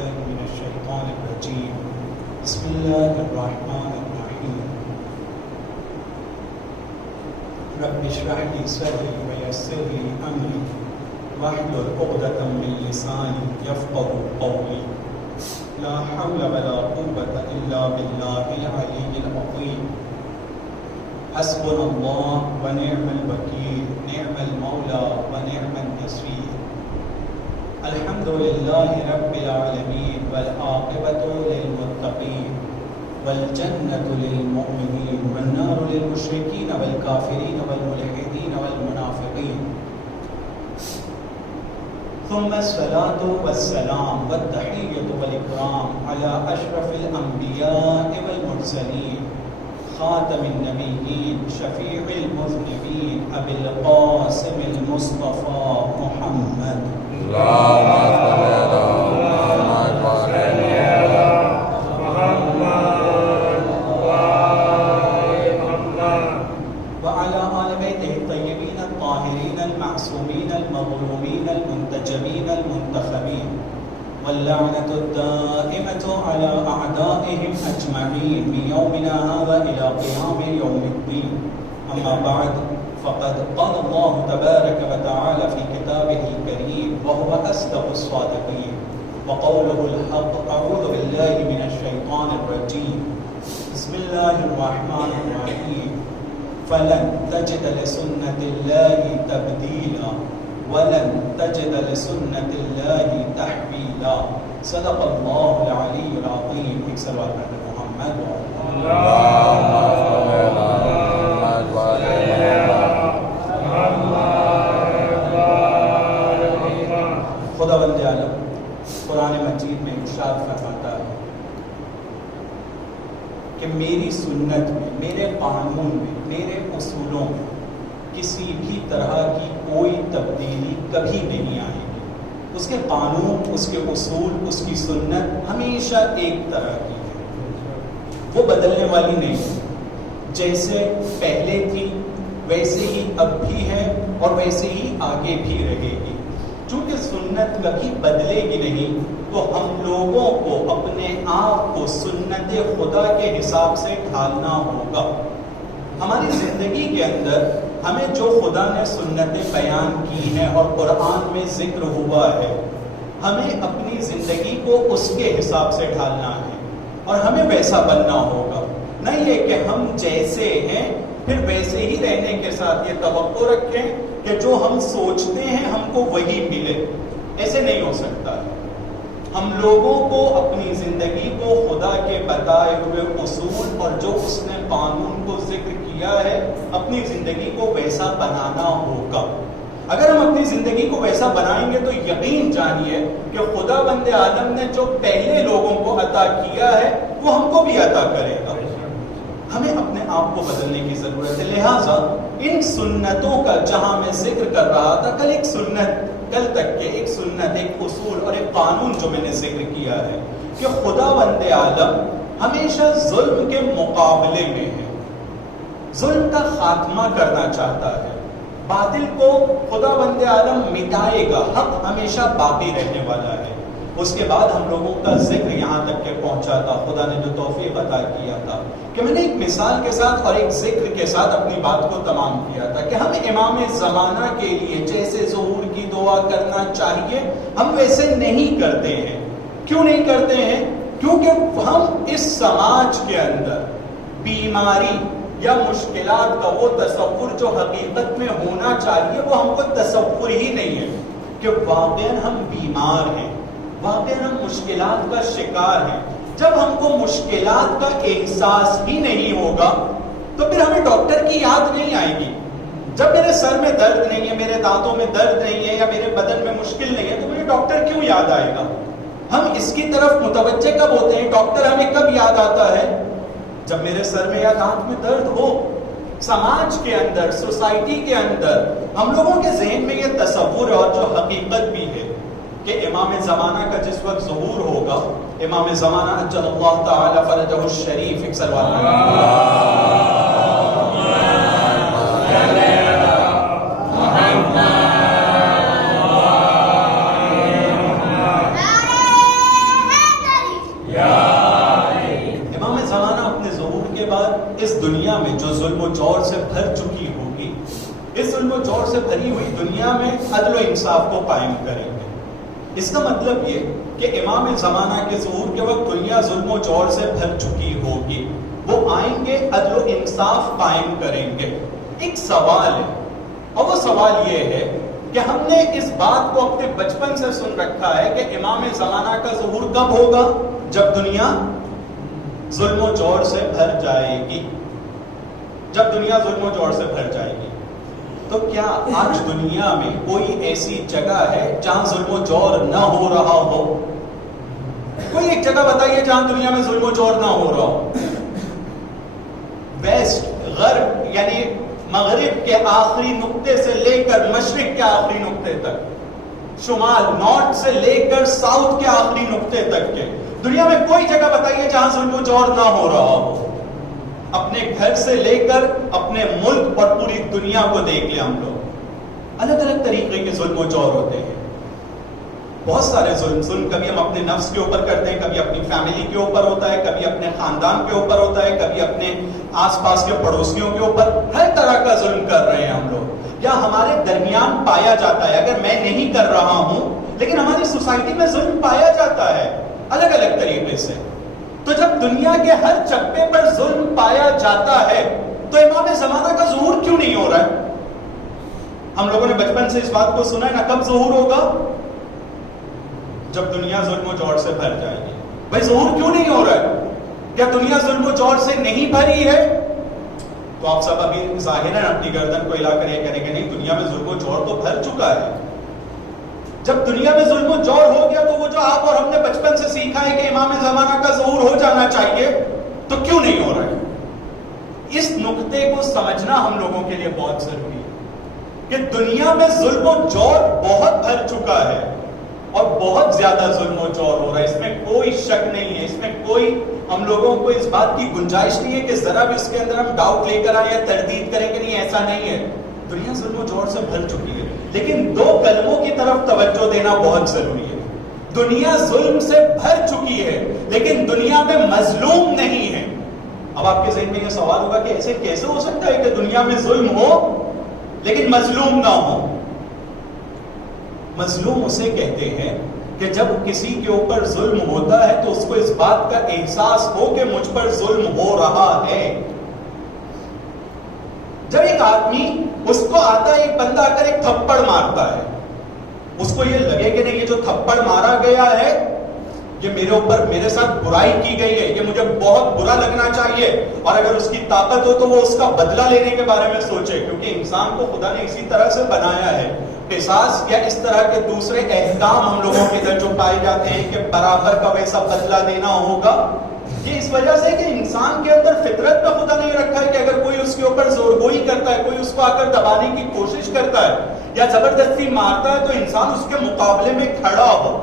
بالله من الشيطان الرجيم بسم الله الرحمن الرحيم رب اشرح لي صدري ويسر لي أمري واحلل عقدة من لساني يفقهوا قولي لا حول ولا قوة إلا بالله العلي العظيم حسبنا الله ونعم الوكيل نعم المولى ونعم النصير الحمد لله رب العالمين والعاقبة للمتقين والجنة للمؤمنين والنار للمشركين والكافرين والملحدين والمنافقين ثم الصلاة والسلام والتحية والإكرام على أشرف الأنبياء والمرسلين خاتم النبيين شفيع المذنبين أبي القاسم المصطفى محمد اللهم صل على وعلى آل بيته الطيبين الطاهرين المعصومين المظلومين المنتجبين المنتخبين واللعنة الدائمة على أعدائهم أجمعين من يومنا هذا إلى قيام يوم الدين أما بعد فقد قال الله تبارك وتعالى في كتابه الكريم وهو أصدق الصادقين وقوله الحق أعوذ بالله من الشيطان الرجيم بسم الله الرحمن الرحيم فلن تجد لسنة الله تبديلا ولن تجد لسنة الله تحويلا صدق الله العلي العظيم صلوات محمد اللهم صل على خداوند عالم قرآن مجید میں ارشاد فرماتا ہے کہ میری سنت میں، میرے قانون میں، میرے اصولوں میں کسی بھی طرح کی کوئی تبدیلی کبھی نہیں آئے گی۔ اس کے قانون، اس کے اصول، اس کی سنت ہمیشہ ایک طرح کی ہے، وہ بدلنے والی نہیں ہے۔ جیسے پہلے تھی ویسے ہی اب بھی ہے اور ویسے ہی آگے بھی رہے گی۔ چونکہ سنت کبھی بدلے گی نہیں تو ہم لوگوں کو اپنے آپ کو سنت خدا کے حساب سے ڈھالنا ہوگا۔ ہماری زندگی کے اندر ہمیں جو خدا نے سنتیں بیان کی ہیں اور قرآن میں ذکر ہوا ہے، ہمیں اپنی زندگی کو اس کے حساب سے ڈھالنا ہے اور ہمیں ویسا بننا ہوگا۔ نہ یہ کہ ہم جیسے ہیں پھر ویسے ہی رہنے کے ساتھ یہ توقع رکھیں کہ جو ہم سوچتے ہیں ہم کو وہی ملے، ایسے نہیں ہو سکتا ہے۔ ہم لوگوں کو اپنی زندگی کو خدا کے بتائے ہوئے اصول اور جو اس نے قانون کو ذکر کیا ہے اپنی زندگی کو ویسا بنانا ہوگا۔ اگر ہم اپنی زندگی کو ویسا بنائیں گے تو یقین جانیے کہ خدا بند عالم نے جو پہلے لوگوں کو عطا کیا ہے وہ ہم کو بھی عطا کرے گا۔ ہمیں اپنے آپ کو بدلنے کی ضرورت ہے، لہٰذا ان سنتوں کا جہاں میں ذکر کر رہا تھا، کل تک کے ایک سنت، ایک اصول اور ایک قانون جو میں نے ذکر کیا ہے کہ خدا بند عالم ہمیشہ ظلم کے مقابلے میں ہے، ظلم کا خاتمہ کرنا چاہتا ہے، باطل کو خدا بند عالم مٹائے گا، حق ہمیشہ باقی رہنے والا ہے۔ اس کے بعد ہم لوگوں کا ذکر یہاں تک کہ پہنچا تھا، خدا نے جو توفیق عطا کیا تھا کہ میں نے ایک مثال کے ساتھ اور ایک ذکر کے ساتھ اپنی بات کو تمام کیا تھا کہ ہم امام زمانہ کے لیے جیسے ظہور کی دعا کرنا چاہیے ہم ویسے نہیں کرتے ہیں۔ کیوں نہیں کرتے ہیں؟ کیونکہ ہم اس سماج کے اندر بیماری یا مشکلات کا وہ تصور جو حقیقت میں ہونا چاہیے وہ ہم کو تصور ہی نہیں ہے کہ واقعاً ہم بیمار ہیں، واقعاً ہم مشکلات کا شکار ہیں۔ جب ہم کو مشکلات کا احساس ہی نہیں ہوگا تو پھر ہمیں ڈاکٹر کی یاد نہیں آئے گی۔ جب میرے سر میں درد نہیں ہے، میرے دانتوں میں درد نہیں ہے یا میرے بدن میں مشکل نہیں ہے تو مجھے ڈاکٹر کیوں یاد آئے گا؟ ہم اس کی طرف متوجہ کب ہوتے ہیں؟ ڈاکٹر ہمیں کب یاد آتا ہے؟ جب میرے سر میں یا دانت میں درد ہو۔ سماج کے اندر، سوسائٹی کے اندر ہم لوگوں کے ذہن میں یہ تصور اور جو حقیقت بھی ہے کہ امام زمانہ کا جس وقت ظہور ہوگا، امام زمانہ اجل اللہ تعالی فرجہ الشریف ایک سلوات اس ظلم و جور سے بھری ہوئی دنیا میں عدل و انصاف کو قائم کریں گے. اس کا مطلب یہ کہ امام زمانہ کے ظہور کے وقت دنیا ظلم و جور سے بھر چکی ہوگی. وہ آئیں گے, عدل و انصاف قائم کریں گے. ایک سوال ہے, اور وہ سوال یہ ہے کہ ہم نے اس بات کو اپنے بچپن سے سن رکھا ہے کہ امام زمانہ کا ظہور کب ہوگا؟ جب دنیا ظلم و جور سے بھر جائے گی. جب دنیا ظلم و جور سے بھر جائے گی. تو کیا آج دنیا میں کوئی ایسی جگہ ہے جہاں ظلم و جور نہ ہو رہا ہو؟ کوئی ایک جگہ بتائیے جہاں دنیا میں ظلم و جور نہ ہو رہا ہو. ویسٹ, غرب یعنی مغرب کے آخری نقطے سے لے کر مشرق کے آخری نقطے تک, شمال نارتھ سے لے کر ساؤتھ کے آخری نقطے تک کے دنیا میں کوئی جگہ بتائیے جہاں ظلم و جور نہ ہو رہا ہو. اپنے گھر سے لے کر اپنے ملک اور پوری دنیا کو دیکھ لیں ہم لوگ, الگ الگ طریقے کے ظلم و جور ہوتے ہیں. بہت سارے ظلم کبھی ہم اپنے نفس کے اوپر کرتے ہیں, کبھی اپنی فیملی کے اوپر ہوتا ہے, کبھی اپنے خاندان کے اوپر ہوتا ہے, کبھی اپنے آس پاس کے پڑوسیوں کے اوپر. ہر طرح کا ظلم کر رہے ہیں ہم لوگ, یا ہمارے درمیان پایا جاتا ہے. اگر میں نہیں کر رہا ہوں لیکن ہماری سوسائٹی میں ظلم پایا جاتا ہے الگ الگ طریقے سے. تو جب دنیا کے ہر چپے پر ظلم پایا جاتا ہے تو امام زمانہ کا ظہور کیوں نہیں ہو رہا ہے؟ ہم لوگوں نے بچپن سے اس بات کو سنا ہے نا, کب ظہور ہوگا؟ جب دنیا ظلم و جور سے بھر جائے گی. بھائی ظہور کیوں نہیں ہو رہا ہے؟ کیا دنیا ظلم و جور سے نہیں بھری ہے؟ تو آپ سب ابھی ظاہراً اپنی گردن کو ہلا کر یہ کہیں گے نہیں, دنیا میں ظلم و جور تو بھر چکا ہے. جب دنیا میں ظلم و جور ہو گیا تو وہ جو آپ اور ہم نے بچپن سے سیکھا ہے کہ امام زمانہ کا ظہور ہو جانا چاہیے, تو کیوں نہیں ہو رہا ہے؟ اس نقطے کو سمجھنا ہم لوگوں کے لیے بہت ضروری ہے کہ دنیا میں ظلم و جور بہت بھر چکا ہے اور بہت زیادہ ظلم و جور ہو رہا ہے. اس میں کوئی شک نہیں ہے, اس میں کوئی ہم لوگوں کو اس بات کی گنجائش نہیں ہے کہ ذرا بھی اس کے اندر ہم ڈاؤٹ لے کر آئیں یا تردید کریں کہ نہیں ایسا نہیں ہے. دنیا ظلم و جور سے بھر چکی ہے, لیکن دو کلموں کی طرف توجہ دینا بہت ضروری ہے. دنیا ظلم سے بھر چکی ہے لیکن دنیا میں مظلوم نہیں ہے. اب آپ کے ذہن میں یہ سوال ہوگا کہ ایسے کیسے ہو سکتا ہے کہ دنیا میں ظلم ہو لیکن مظلوم نہ ہو؟ مظلوم اسے کہتے ہیں کہ جب کسی کے اوپر ظلم ہوتا ہے تو اس کو اس بات کا احساس ہو کہ مجھ پر ظلم ہو رہا ہے. جب ایک آدمی, اس کو آتا ہے ایک بندہ اگر ایک تھپڑ مارتا ہے, اس کو یہ لگے کہ نہیں یہ جو تھپڑ مارا گیا ہے یہ میرے اوپر, میرے ساتھ برائی کی گئی ہے, یہ مجھے بہت برا لگنا چاہیے, اور اگر اس کی طاقت ہو تو وہ اس کا بدلہ لینے کے بارے میں سوچے, کیونکہ انسان کو خدا نے اسی طرح سے بنایا ہے. قصاص یا اس طرح کے دوسرے احکام ہم لوگوں کے اندر جو پائے جاتے ہیں کہ برابر کا ویسا بدلہ دینا ہوگا, یہ اس وجہ سے کہ انسان کے اندر فطرت میں خدا نہیں رکھا ہے کہ اگر کوئی اس کے اوپر زورگوئی کرتا ہے, کوئی اس کو آ کر دبانے کی کوشش کرتا ہے یا زبردستی مارتا ہے تو انسان اس کے مقابلے میں کھڑا ہو.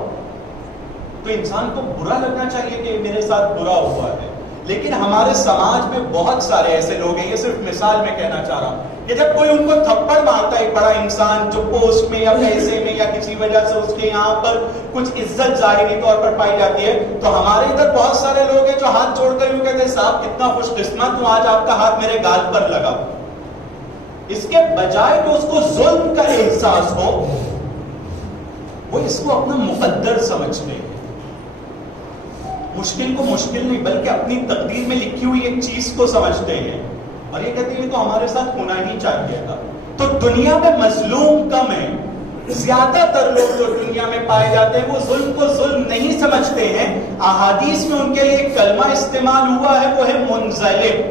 تو انسان کو برا لگنا چاہیے کہ میرے ساتھ برا ہوا ہے. لیکن ہمارے سماج میں بہت سارے ایسے لوگ ہیں, یہ صرف مثال میں کہنا چاہ رہا ہوں, کہ جب کوئی ان کو تھپڑ مارتا ہے, ایک بڑا انسان جو پوسٹ میں یا پیسے میں یا کسی وجہ سے اس کے یہاں پر کچھ عزت ظاہری طور پر پائی جاتی ہے, تو ہمارے ادھر بہت سارے لوگ ہیں جو ہاتھ جوڑ کر یوں کہتے ہیں صاحب کتنا خوش قسمت ہوں, آج آپ کا ہاتھ میرے گال پر لگا. اس کے بجائے کہ اس کو ظلم کا احساس ہو, وہ اس کو اپنا مقدر سمجھتے ہیں. مشکل کو مشکل نہیں بلکہ اپنی تقدیر میں لکھی ہوئی ایک چیز کو سمجھتے ہیں, اور یہ کہتے ہیں تو ہمارے ساتھ ہونا ہی چاہیے تھا. تو دنیا میں مظلوم کم ہے. زیادہ تر لوگ جو دنیا میں پائے جاتے ہیں وہ ظلم کو ظلم نہیں سمجھتے ہیں. احادیث میں ان کے لیے ایک کلمہ استعمال ہوا ہے, وہ ہے منظلم.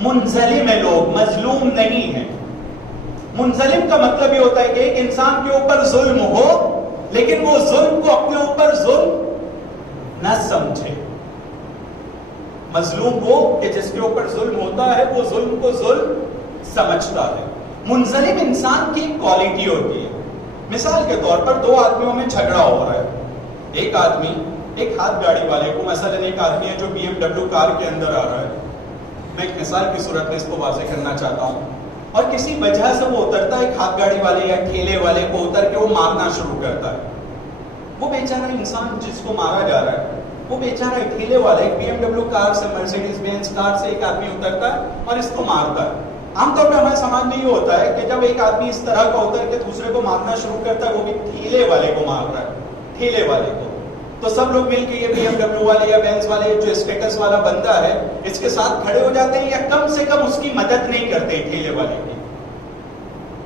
منظلم ہے لوگ, مظلوم نہیں ہے. منظلم کا مطلب یہ ہوتا ہے کہ ایک انسان کے اوپر ظلم ہو لیکن وہ ظلم کو اپنے اوپر ظلم نہ سمجھے. مظلوم وہ کہ جس کے اوپر ظلم ہوتا ہے وہ ظلم کو ظلم سمجھتا ہے. منظلم انسان کی کوالٹی ہوتی ہے. مثال کے طور پر دو آدمیوں میں جھگڑا ہو رہا ہے. ایک آدمی ایک ہاتھ گاڑی والے کو, مثلا ایک آدمی ہے جو BMW کار کے اندر آ رہا ہے, میں ایک مثال کی صورت میں اس کو واضح کرنا چاہتا ہوں, اور کسی وجہ سے وہ اترتا ہے ایک ہاتھ گاڑی والے یا ٹھیلے والے کو اتر کے وہ مارنا شروع کرتا ہے. وہ بیچارہ انسان جس کو مارا جا رہا ہے وہ بیچارہ ٹھیلے والا ایک BMW کار سے, مرسیڈیز بینز کار سے ایک آدمی اترتا ہے اور اس کو مارتا ہے. عام طور پہ ہمارے سماج میں یہ ہوتا ہے کہ جب ایک آدمی اس طرح کا ہوتا ہے کہ دوسرے کو مارنا شروع کرتا ہے، وہ بھی ٹھیلے والے کو مار رہا ہے، ٹھیلے والے کو، تو سب لوگ مل کے یہ BMW والے یا بینز والے جو اسٹیٹس والا بندہ ہے اس کے ساتھ کھڑے ہو جاتے ہیں، یا کم سے کم اس کی مدد نہیں کرتے ٹھیلے والے کی،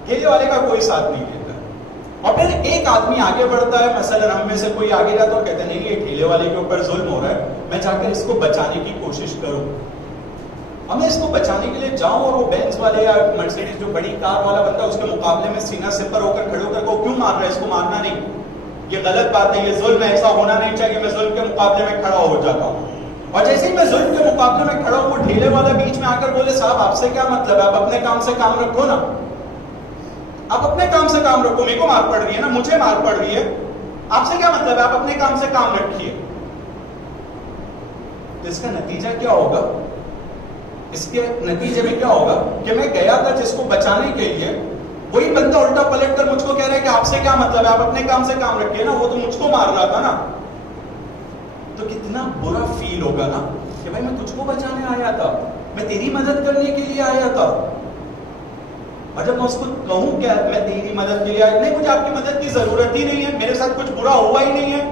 ٹھیلے والے کا کوئی ساتھ نہیں دیتا۔ اور پھر ایک آدمی آگے بڑھتا ہے، مثلا ہم میں سے کوئی آگے جاتا اور کہتے ہیں نہیں یہ ٹھیلے والے کے اوپر ظلم ہو رہا ہے، میں جا کر اس کو بچانے کی کوشش کروں، اور میں اس کو بچانے کے لیے جاؤں، اور وہ بینز والے یا مرسیڈیز جو بڑی کار والا بندہ اس کے مقابلے میں سینہ سپر ہو کر کھڑے ہو کر کو کیوں مار رہا ہے، اس کو مارنا نہیں، یہ غلط بات ہے، یہ ظلم ہے، ایسا ہونا نہیں چاہیے، میں ظلم کے مقابلے میں کھڑا ہو جاتا ہوں۔ اور جیسے ہی میں ظلم کے مقابلے میں کھڑا ہوں، وہ ٹھیلے والا بیچ میں آ کر بولے صاحب آپ سے کیا مطلب ہے، آپ اپنے کام سے کام رکھو نا، آپ اپنے کام سے کام رکھو، میرے کو مار پڑ رہی ہے نا، مجھے مار پڑ رہی ہے، آپ سے کیا مطلب ہے، آپ اپنے کام سے کام رکھیے۔ تو اس کا نتیجہ کیا ہوگا، اس کے نتیجے میں کیا ہوگا کہ میں گیا تھا جس کو بچانے کے لیے، وہی بندہ الٹا پلٹ کر مجھ کو کہہ رہا ہے کہ آپ سے کیا مطلب ہے، آپ اپنے کام سے کام رکھیے نا، وہ تو مجھ کو مار رہا تھا نا۔ تو کتنا برا فیل ہوگا نا کہ بھائی میں تجھ کو بچانے آیا تھا، میں تیری مدد کرنے کے لیے آیا تھا، اور جب میں اس کو کہوں کہ میں تیری مدد کے لیے آیا، نہیں مجھے آپ کی مدد کی ضرورت ہی نہیں ہے، میرے ساتھ کچھ برا ہوا ہی نہیں ہے،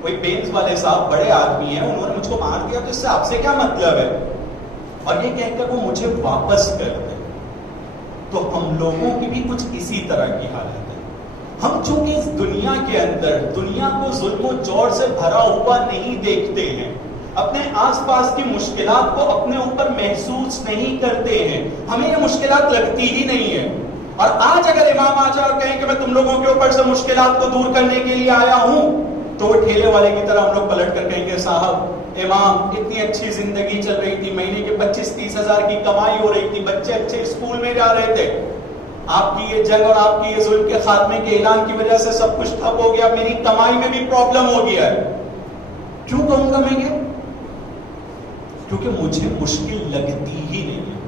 کوئی بینز والے صاحب بڑے آدمی ہیں، انہوں نے مجھ کو مار دیا، تو اس سے آپ سے کیا مطلب ہے، اور یہ کہہ کر وہ مجھے واپس کر دے۔ تو ہم لوگوں کی بھی کچھ اسی طرح کی حالت ہے۔ ہم چونکہ اس دنیا کے اندر دنیا کو ظلم و جور سے بھرا ہوا نہیں دیکھتے ہیں، اپنے آس پاس کی مشکلات کو اپنے اوپر محسوس نہیں کرتے ہیں، ہمیں یہ مشکلات لگتی ہی نہیں ہے۔ اور آج اگر امام آ جائے اور کہیں کہ میں تم لوگوں کے اوپر سے مشکلات کو دور کرنے کے لیے آیا ہوں، تو وہ ٹھیلے والے کی طرح ہم لوگ پلٹ کر کہیں گے صاحب امام اتنی اچھی زندگی چل رہی تھی، مہینے کے 25-30 ہزار کی کمائی ہو رہی تھی، بچے اچھے اسکول میں جا رہے تھے، آپ کی یہ جنگ اور آپ کی یہ ظلم کے خاتمے کے اعلان کی وجہ سے سب کچھ ٹھپ ہو گیا، میری کمائی میں بھی پرابلم ہو گیا ہے۔ کیوں کہوں گا میں یہ؟ کیونکہ مجھے مشکل لگتی ہی نہیں ہے،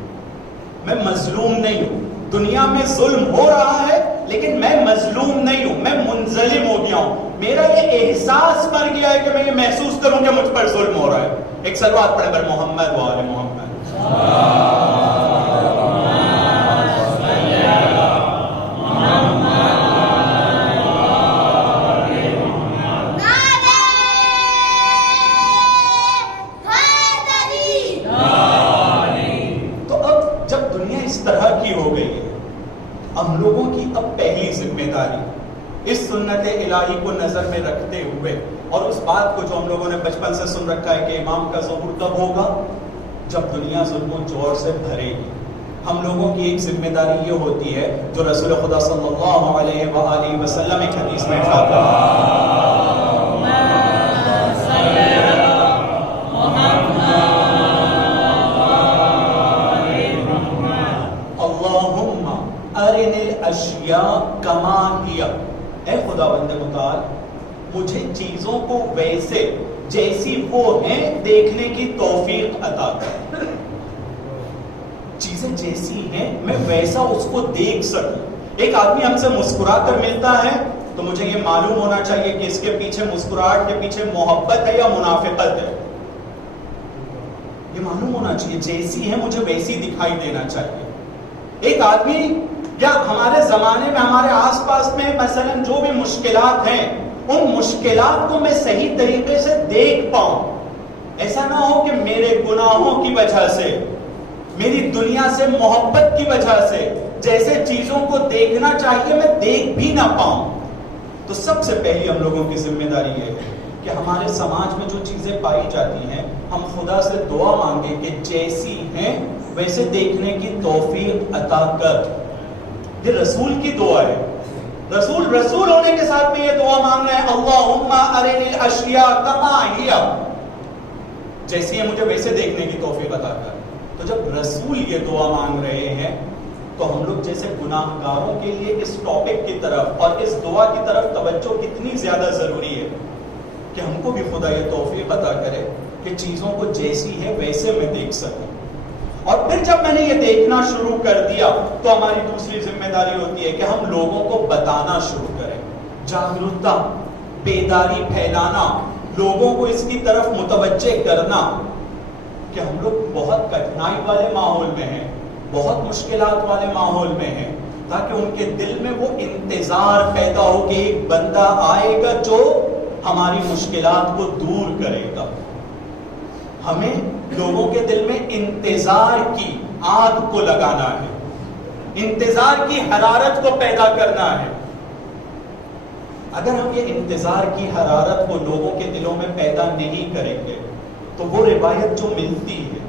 میں مظلوم نہیں ہوں، دنیا میں ظلم ہو رہا ہے لیکن میں مظلوم نہیں ہوں، میں منظلم ہو گیا ہوں، میرا یہ احساس مر گیا ہے کہ میں یہ محسوس کروں کہ مجھ پر ظلم ہو رہا ہے۔ ایک صلوات پڑھیں بر محمد و آل محمد۔ ہم لوگوں کی اب پہلی ذمہ داری اس سنت الہی کو نظر میں رکھتے ہوئے، اور اس بات کو جو ہم لوگوں نے بچپن سے سن رکھا ہے کہ امام کا ظہور کب ہوگا، جب دنیا ظلم و جور سے بھرے گی، ہم لوگوں کی ایک ذمہ داری یہ ہوتی ہے جو رسول خدا صلی اللہ علیہ وآلہ وسلم ایک حدیث میں ارشاد فرماتے اشیاء کما ہی، اے خداوند متعال مجھے چیزوں کو ویسے جیسی وہ ہیں دیکھنے کی توفیق عطا کر، چیزیں جیسی ہیں میں ویسا اس کو دیکھ سکوں۔ ایک آدمی ہم سے مسکرا کر ملتا ہے تو مجھے یہ معلوم ہونا چاہیے کہ اس کے پیچھے مسکراہٹ کے پیچھے محبت ہے یا منافقت ہے، یہ معلوم ہونا چاہیے، جیسی ہے مجھے ویسی دکھائی دینا چاہیے۔ ایک آدمی یا ہمارے زمانے میں ہمارے آس پاس میں مثلا جو بھی مشکلات ہیں، ان مشکلات کو میں صحیح طریقے سے دیکھ پاؤں، ایسا نہ ہو کہ میرے گناہوں کی وجہ سے، میری دنیا سے محبت کی وجہ سے جیسے چیزوں کو دیکھنا چاہیے میں دیکھ بھی نہ پاؤں۔ تو سب سے پہلی ہم لوگوں کی ذمہ داری یہ ہے کہ ہمارے سماج میں جو چیزیں پائی جاتی ہیں ہم خدا سے دعا مانگیں کہ جیسی ہیں ویسے دیکھنے کی توفیق عطا کر۔ یہ رسول کی دعا ہے، رسول ہونے کے ساتھ میں یہ دعا مانگ رہے ہیں، اللہم ارنی الاشیاء کما ہی، جیسی ہے مجھے ویسے دیکھنے کی توفیق عطا کر۔ تو جب رسول یہ دعا مانگ رہے ہیں تو ہم لوگ جیسے گناہ گاروں کے لیے اس ٹاپک کی طرف اور اس دعا کی طرف توجہ کتنی زیادہ ضروری ہے کہ ہم کو بھی خدا یہ توفیق عطا کرے کہ چیزوں کو جیسی ہے ویسے میں دیکھ سکوں۔ اور پھر جب میں نے یہ دیکھنا شروع کر دیا تو ہماری دوسری ذمہ داری ہوتی ہے کہ ہم لوگوں کو بتانا شروع کریں، جاگرکتا، بیداری پھیلانا، لوگوں کو اس کی طرف متوجہ کرنا کہ ہم لوگ بہت کٹھنائی والے ماحول میں ہیں، بہت مشکلات والے ماحول میں ہیں، تاکہ ان کے دل میں وہ انتظار پیدا ہو کہ ایک بندہ آئے گا جو ہماری مشکلات کو دور کرے گا۔ ہمیں لوگوں کے دل میں انتظار کی آگ کو لگانا ہے، انتظار کی حرارت کو پیدا کرنا ہے۔ اگر ہم یہ انتظار کی حرارت کو لوگوں کے دلوں میں پیدا نہیں کریں گے تو وہ روایت جو ملتی ہے،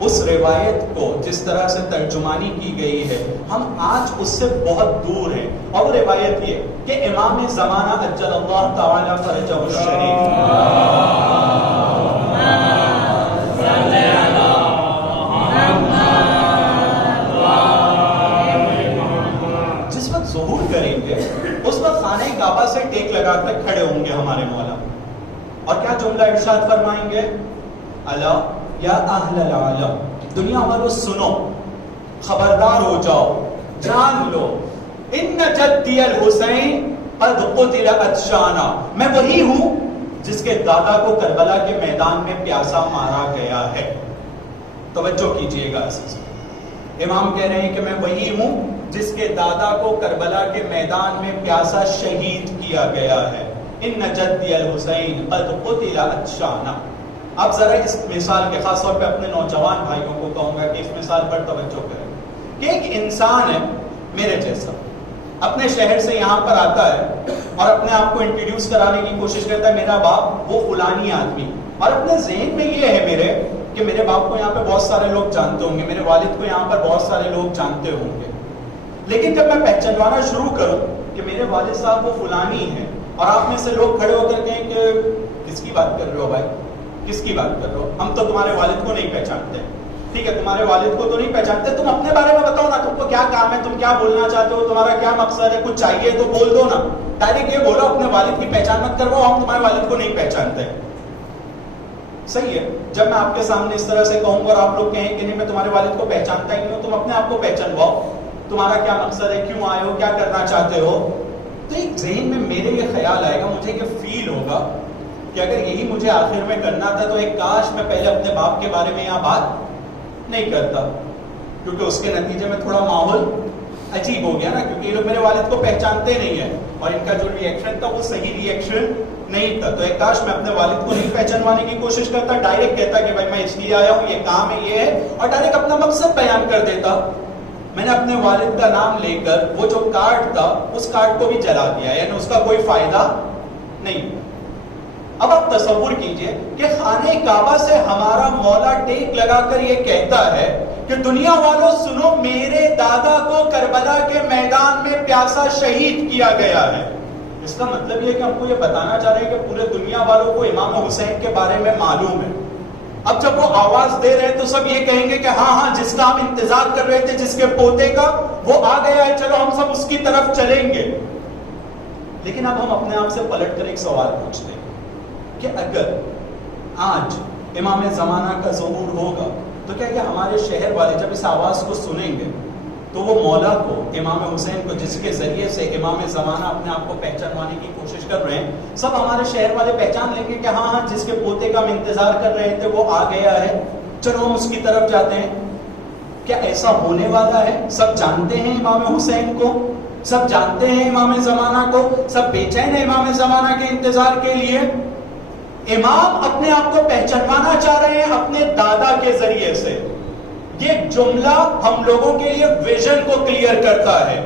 اس روایت کو جس طرح سے ترجمانی کی گئی ہے، ہم آج اس سے بہت دور ہیں۔ اور وہ روایت یہ کہ امام زمانہ عجل اللہ تعالی فرجہ الشریف جس وقت ظہور کریں گے اس وقت خانہ کعبہ سے ٹیک لگا کر کھڑے ہوں گے ہمارے مولا، اور کیا جملہ ارشاد فرمائیں گے؟ الا یا اہل العالم، دنیا والوں سنو، خبردار ہو جاؤ، جان لو، ان جدی الحسین قد قتل عطشانا، میں وہی ہوں جس کے دادا کو کربلا کے میدان میں پیاسا مارا گیا ہے۔ توجہ کیجئے گا عزیز، امام کہہ رہے ہیں کہ میں وہی ہوں جس کے دادا کو کربلا کے میدان میں پیاسا شہید کیا گیا ہے۔ ان جدی الحسین قد قتل عطشانا۔ اب ذرا اس مثال کے، خاص طور پہ اپنے نوجوان بھائیوں کو کہوں گا کہ اس مثال پر توجہ کریں کہ ایک انسان ہے میرے جیسا، اپنے شہر سے یہاں پر آتا ہے اور اپنے آپ کو انٹروڈیوس کرانے کی کوشش کرتا ہے، میرا باپ وہ فلانی آدمی، اور اپنے ذہن میں یہ ہے میرے کہ میرے باپ کو یہاں پہ بہت سارے لوگ جانتے ہوں گے، میرے والد کو یہاں پر بہت سارے لوگ جانتے ہوں گے۔ لیکن جب میں پہچانوانا شروع کروں کہ میرے والد صاحب وہ فلانی ہیں، اور آپ میں سے لوگ کھڑے ہو کر کہیں کہ کس کی بات کر رہے ہو بھائی، کس کی بات کر رہے ہو، ہم تو تمہارے والد کو نہیں پہچانتے۔ ٹھیک ہے، تمہارے والد کو تو نہیں پہچانتے، تم اپنے بارے میں بتاؤ نا، تم کو کیا کام ہے، تم کیا بولنا چاہتے ہو، تمہارا کیا مقصد ہے، کچھ چاہیے تو بول دو نا۔ ڈائریکٹ یہ بولو اپنے والد کی پہچان مت کرواؤ، ہم تمہارے والد کو نہیں پہچانتے۔ صحیح ہے، جب میں آپ کے سامنے اس طرح سے کہوں گا اور آپ لوگ کہیں کہ نہیں میں تمہارے والد کو پہچانتا ہی نہیں ہوں، تم اپنے آپ کو پہچانواؤ، تمہارا کیا مقصد ہے، کیوں آئے ہو، کیا کرنا چاہتے ہو۔ تو ایک ذہن میں میرے یہ خیال آئے گا، مجھے یہ فیل ہوگا کہ اگر یہی مجھے آخر میں کرنا تھا تو ایک کاش میں پہلے اپنے باپ کے بارے میں یہاں بات نہیں کرتا، کیونکہ اس کے نتیجے میں تھوڑا ماحول عجیب ہو گیا نا، کیونکہ یہ لوگ میرے والد کو پہچانتے نہیں ہیں اور ان کا جو ری ایکشن تھا وہ صحیح ری ایکشن نہیں تھا۔ تو ایک کاش میں اپنے والد کو نہیں پہچانوانے کی کوشش کرتا، ڈائریکٹ کہتا کہ بھائی میں اس لیے آیا ہوں، یہ کام ہے، یہ ہے، اور ڈائریکٹ اپنا مقصد بیان کر دیتا۔ میں نے اپنے والد کا نام لے کر وہ جو کارڈ تھا اس کارڈ کو بھی جلا دیا، یعنی اس کا کوئی فائدہ نہیں۔ اب آپ تصور کیجئے کہ خانہ کعبہ سے ہمارا مولا ٹیک لگا کر یہ کہتا ہے کہ دنیا والوں سنو، میرے دادا کو کربلا کے میدان میں پیاسا شہید کیا گیا ہے۔ اس کا مطلب یہ کہ ہم کو یہ بتانا چاہ رہے ہیں کہ پورے دنیا والوں کو امام حسین کے بارے میں معلوم ہے۔ اب جب وہ آواز دے رہے تو سب یہ کہیں گے کہ ہاں ہاں، جس کا ہم انتظار کر رہے تھے، جس کے پوتے کا، وہ آ گیا ہے، چلو ہم سب اس کی طرف چلیں گے۔ لیکن اب ہم اپنے آپ سے پلٹ کر ایک سوال پوچھتے ہیں کہ اگر آج امام زمانہ کا ظہور ہوگا تو کیا یہ ہمارے شہر والے جب اس آواز کو سنیں گے تو وہ مولا کو، امام حسین کو، جس کے ذریعے سے امام زمانہ اپنے آپ کو پہچانوانے کی کوشش کر رہے ہیں، سب ہمارے شہر والے پہچان لیں گے کہ ہاں ہاں، جس کے پوتے کا ہم انتظار کر رہے تھے وہ آ گیا ہے، چلو ہم اس کی طرف جاتے ہیں۔ کیا ایسا ہونے والا ہے؟ سب جانتے ہیں امام حسین کو، سب جانتے ہیں امام زمانہ کو، سب بے چین ہیں امام زمانہ کے انتظار کے لیے۔ امام اپنے آپ کو پہچانوانا چاہ رہے ہیں اپنے دادا کے ذریعے سے۔ یہ جملہ ہم لوگوں کے لیے ویژن کو کلیئر کرتا ہے،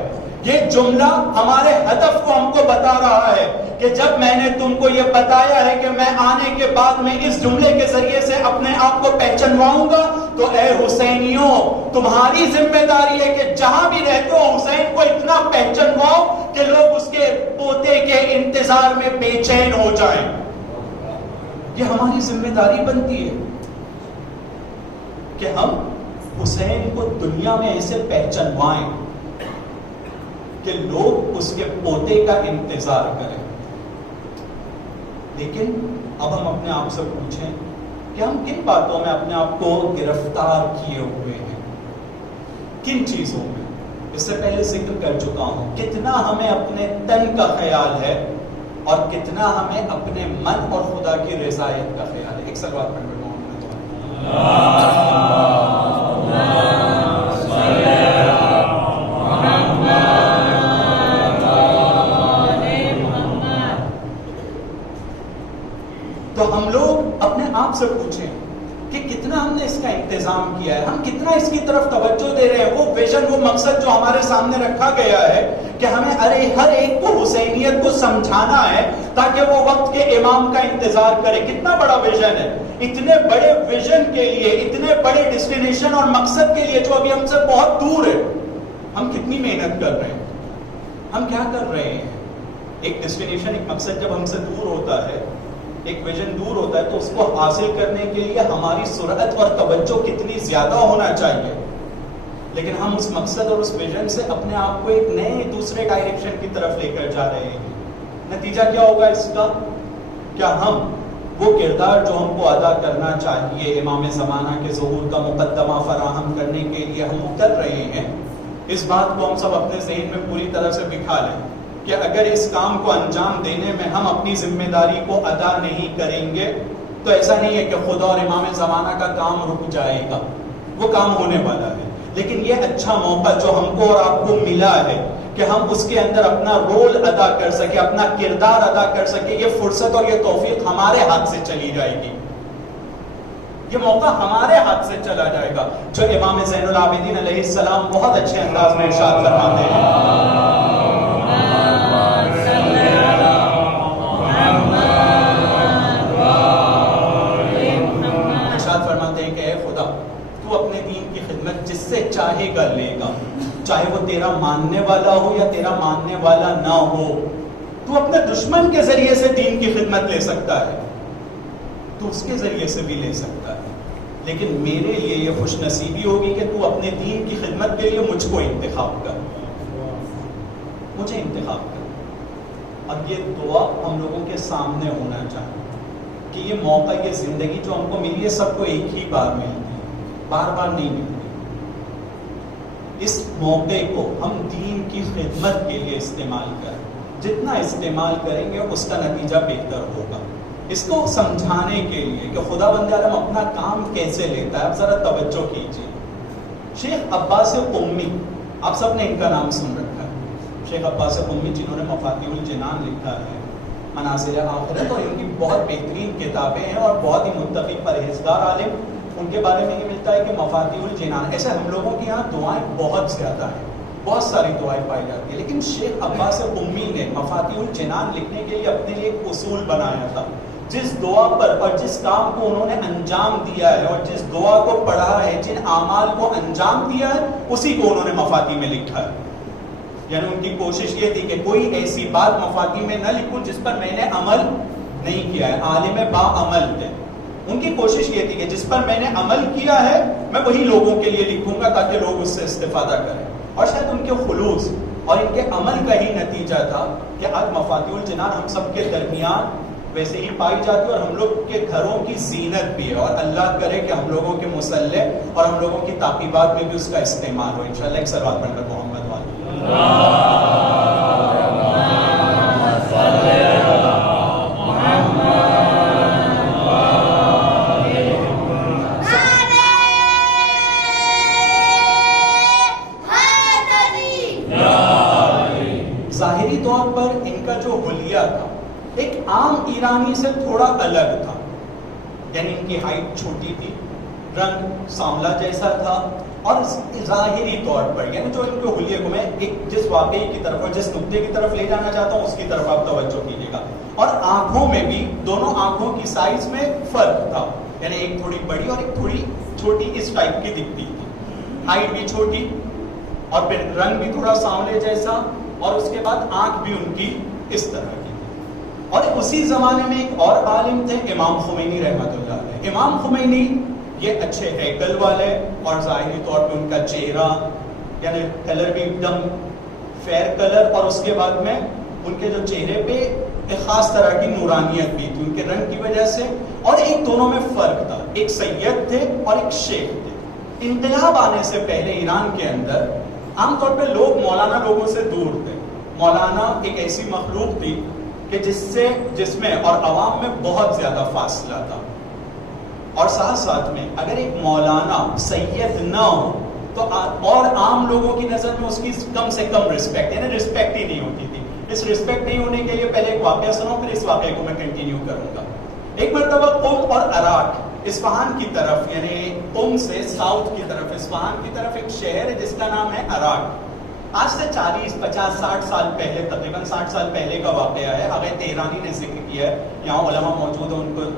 یہ جملہ ہمارے ہدف کو ہم کو بتا رہا ہے کہ جب میں نے تم کو یہ بتایا ہے کہ میں آنے کے بعد میں اس جملے کے ذریعے سے اپنے آپ کو پہچانواؤں گا، تو اے حسینیوں، تمہاری ذمہ داری ہے کہ جہاں بھی رہتے ہو حسین کو اتنا پہچانواؤ کہ لوگ اس کے پوتے کے انتظار میں بے چین ہو جائیں۔ یہ ہماری ذمہ داری بنتی ہے کہ ہم حسین کو دنیا میں ایسے پہچانوائیں کہ لوگ اس کے پوتے کا انتظار کریں۔ لیکن اب ہم اپنے آپ سے پوچھیں کہ ہم کن باتوں میں اپنے آپ کو گرفتار کیے ہوئے ہیں، کن چیزوں میں؟ اس سے پہلے ذکر کر چکا ہوں کتنا ہمیں اپنے تن کا خیال ہے اور کتنا ہمیں اپنے من اور خدا کی رضایت کا خیال ہے۔ ایک سلوات پڑھ بیٹھا ہوں۔ تو ہم لوگ اپنے آپ سے پوچھیں کہ کتنا ہم نے اس کا انتظام کیا ہے, ہم کتنا اس کی طرف توجہ دے رہے ہیں. وہ ویژن, وہ مقصد جو ہمارے سامنے رکھا گیا ہے کہ ہمیں ہر ایک کو حسینیت کو سمجھانا ہے تاکہ وہ وقت کے امام کا انتظار کرے. کتنا بڑا ویژن ہے. اتنے بڑے ویژن کے لیے, اتنے بڑے ڈیسٹینیشن اور مقصد کے لیے جو ابھی ہم سے بہت دور ہے, ہم کتنی محنت کر رہے ہیں, ہم کیا کر رہے ہیں. ایک ڈیسٹینیشن, ایک مقصد جب ہم سے دور ہوتا ہے, ایک ویژن دور ہوتا ہے, تو اس کو حاصل کرنے کے لیے ہماری سرعت اور توجہ کتنی زیادہ ہونا چاہیے. لیکن ہم اس مقصد اور اس ویژن سے اپنے آپ کو ایک نئے دوسرے ڈائریکشن کی طرف لے کر جا رہے ہیں. نتیجہ کیا ہوگا اس کا؟ کیا ہم وہ کردار جو ہم کو ادا کرنا چاہیے امام زمانہ کے ظہور کا مقدمہ فراہم کرنے کے لیے ہم اتر رہے ہیں؟ اس بات کو ہم سب اپنے ذہن میں پوری طرح سے بٹھا لیں کہ اگر اس کام کو انجام دینے میں ہم اپنی ذمہ داری کو ادا نہیں کریں گے تو ایسا نہیں ہے کہ خدا اور امام زمانہ کا کام رک جائے گا, وہ کام ہونے والا ہے. لیکن یہ اچھا موقع جو ہم کو اور آپ کو ملا ہے کہ ہم اس کے اندر اپنا رول ادا کر سکیں, اپنا کردار ادا کر سکیں, یہ فرصت اور یہ توفیق ہمارے ہاتھ سے چلی جائے گی. یہ موقع ہمارے ہاتھ سے چلا جائے گا, جو امام زین العابدین علیہ السلام بہت اچھے انداز میں ارشاد فرماتے ہیں. ارشاد فرماتے ہیں کہ اے خدا, تو اپنے دین کی خدمت جس سے چاہے گا لے گا, چاہے وہ تیرا ماننے والا ہو یا تیرا ماننے والا نہ ہو. تو اپنے دشمن کے ذریعے سے دین کی خدمت لے سکتا ہے, تو اس کے ذریعے سے بھی لے سکتا ہے. لیکن میرے لیے یہ خوش نصیبی ہوگی کہ تو اپنے دین کی خدمت کے لیے مجھ کو انتخاب کر, مجھے انتخاب کر. اب یہ دعا ہم لوگوں کے سامنے ہونا چاہیے کہ یہ موقع, یہ زندگی جو ہم کو ملی ہے سب کو ایک ہی بار ملتی ہے, بار بار نہیں ملتی. اس موقع کو ہم دین کی خدمت کے لیے استعمال کریں. جتنا استعمال کریں گے اس کا نتیجہ بہتر ہوگا. اس کو سمجھانے کے لیے کہ خدا بند عالم اپنا کام کیسے لیتا ہے, اب ذرا توجہ کیجیے. شیخ عباس قمی, آپ سب نے ان کا نام سن رکھا ہے. شیخ عباس قمی جنہوں نے مفاتیح الجنان لکھا ہے, منازل آخرت, اور ان کی بہت بہترین کتابیں ہیں اور بہت ہی متقی پرہیزگار عالم. ان کے بارے میں یہ ملتا ہے کہ مفاتیح الجنان, ایسے ہم لوگوں کے یہاں دعائیں بہت زیادہ ہیں, بہت ساری دعائیں پائی جاتی ہیں, لیکن شیخ عباس قمی نے مفاتیح الجنان لکھنے کے لیے اپنے لیے ایک اصول بنایا تھا. جس دعا پر اور جس کام کو انہوں نے انجام دیا ہے اور جس دعا کو پڑھا ہے, جن اعمال کو انجام دیا ہے, اسی کو انہوں نے مفاتیح میں لکھا ہے. یعنی ان کی کوشش یہ تھی کہ کوئی ایسی بات مفاتیح میں نہ لکھوں جس پر میں نے عمل نہیں کیا ہے. عالم با عمل تھے, ان کی کوشش یہ تھی کہ جس پر میں نے عمل کیا ہے میں وہی لوگوں کے لیے لکھوں گا تاکہ لوگ اس سے استفادہ کریں. اور شاید ان کے خلوص اور ان کے عمل کا ہی نتیجہ تھا کہ آج مفاتیح الجنان ہم سب کے درمیان ویسے ہی پائی جاتی ہے اور ہم لوگ کے گھروں کی زینت بھی ہے. اور اللہ کرے کہ ہم لوگوں کے مصلح اور ہم لوگوں کی تعقیبات میں بھی اس کا استعمال ہو انشاءاللہ. ایک صلوات پڑھ کر محمد ظاہری طور پر ان کا جو حلیہ تھا ایک عام ایرانی سے تھوڑا الگ تھا. یعنی ان کی ہائٹ چھوٹی تھی, رنگ سانولا جیسا تھا, اور ظاہری طور پر یعنی جو ان کے حلیے کو میں ایک جس واقعی کی طرف اور جس نقطے کی طرف لے جانا چاہتا ہوں اس کی طرف آپ توجہ کیجیے گا. اور آنکھوں میں بھی دونوں آنکھوں کی سائز میں فرق تھا, یعنی ایک تھوڑی بڑی اور ایک تھوڑی چھوٹی اس ٹائپ کی دکھتی تھی. ہائٹ بھی چھوٹی اور پھر رنگ بھی تھوڑا سانولے جیسا, اور اس کے بعد آنکھ بھی ان کی اس طرح کی. اور اسی زمانے میں ایک اور عالم تھے امام خمینی رحمۃ اللہ علیہ. امام خمینی یہ اچھے ہیکل والے اور ظاہری طور پہ ان کا چہرہ یعنی کلر بھی ایک دم فیئر کلر, اور اس کے بعد میں ان کے جو چہرے پہ ایک خاص طرح کی نورانیت بھی تھی ان کے رنگ کی وجہ سے. اور ایک دونوں میں فرق تھا, ایک سید تھے اور ایک شیخ تھے. انقلاب آنے سے پہلے ایران کے اندر عام طور پہ لوگ مولانا لوگوں سے دور تھے. مولانا ایک ایسی مخلوق تھی کہ جس میں اور عوام میں بہت زیادہ فاصلہ تھا. اور ساتھ ساتھ میں اگر ایک مولانا سید نہ ہو تو اور عام لوگوں کی نظر میں اس کی کم سے کم رسپیکٹ, یعنی رسپیکٹ ہی نہیں ہوتی تھی. اس رسپیکٹ نہیں ہونے کے لیے پہلے ایک واقعہ سناؤں, پھر اس واقعے کو میں کنٹینیو کروں گا. ایک مرتبہ قم اور عراق اصفہان کی طرف، یعنی قم سے ساؤتھ کی طرف اصفہان کی طرف ایک شہر ہے جس کا نام ہے عراق. آج سے 40 50 60 سال پہلے، تقریباً 60 سال پہلے کا واقعہ ہے. آغا تہرانی نے ذکر کیا ہے، یہاں علماء موجود ہیں، ان کو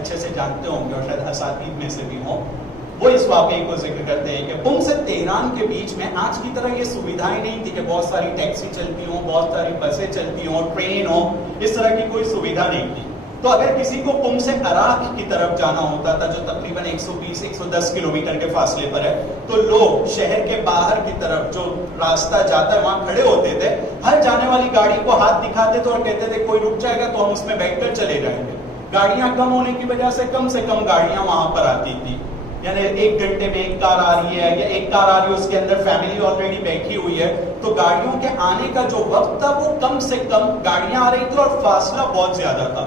اچھے سے جانتے ہوں گے اور شاید اساتید میں سے بھی ہوں. وہ اس واقعے کو ذکر کرتے ہیں کہ قم سے تہران کے بیچ میں آج کی طرح یہ سویدھائیں نہیں تھی کہ بہت ساری ٹیکسی چلتی ہوں، بہت ساری بسیں چلتی ہوں، ٹرین ہو، اس طرح کی کوئی سویدھا نہیں تھی. تو اگر کسی کو قم سے عراق کی طرف جانا ہوتا تھا جو تقریباً 120-110 کلومیٹر کے فاصلے پر ہے، تو لوگ شہر کے باہر کی طرف جو راستہ جاتا ہے وہاں کھڑے ہوتے تھے، ہر جانے والی گاڑی کو ہاتھ دکھاتے تھے اور کہتے تھے کوئی رک جائے گا تو ہم اس میں بیٹھ کر چلے جائیں گے. گاڑیاں کم ہونے کی وجہ سے کم گاڑیاں وہاں پر آتی تھی، یعنی 1 گھنٹے میں ایک کار آ رہی ہے یا ایک کار آ رہی ہے، اس کے اندر فیملی آلریڈی بیٹھی ہوئی ہے، تو گاڑیوں کے آنے کا جو وقت تھا وہ کم سے کم گاڑیاں آ رہی تھی اور فاصلہ بہت زیادہ تھا.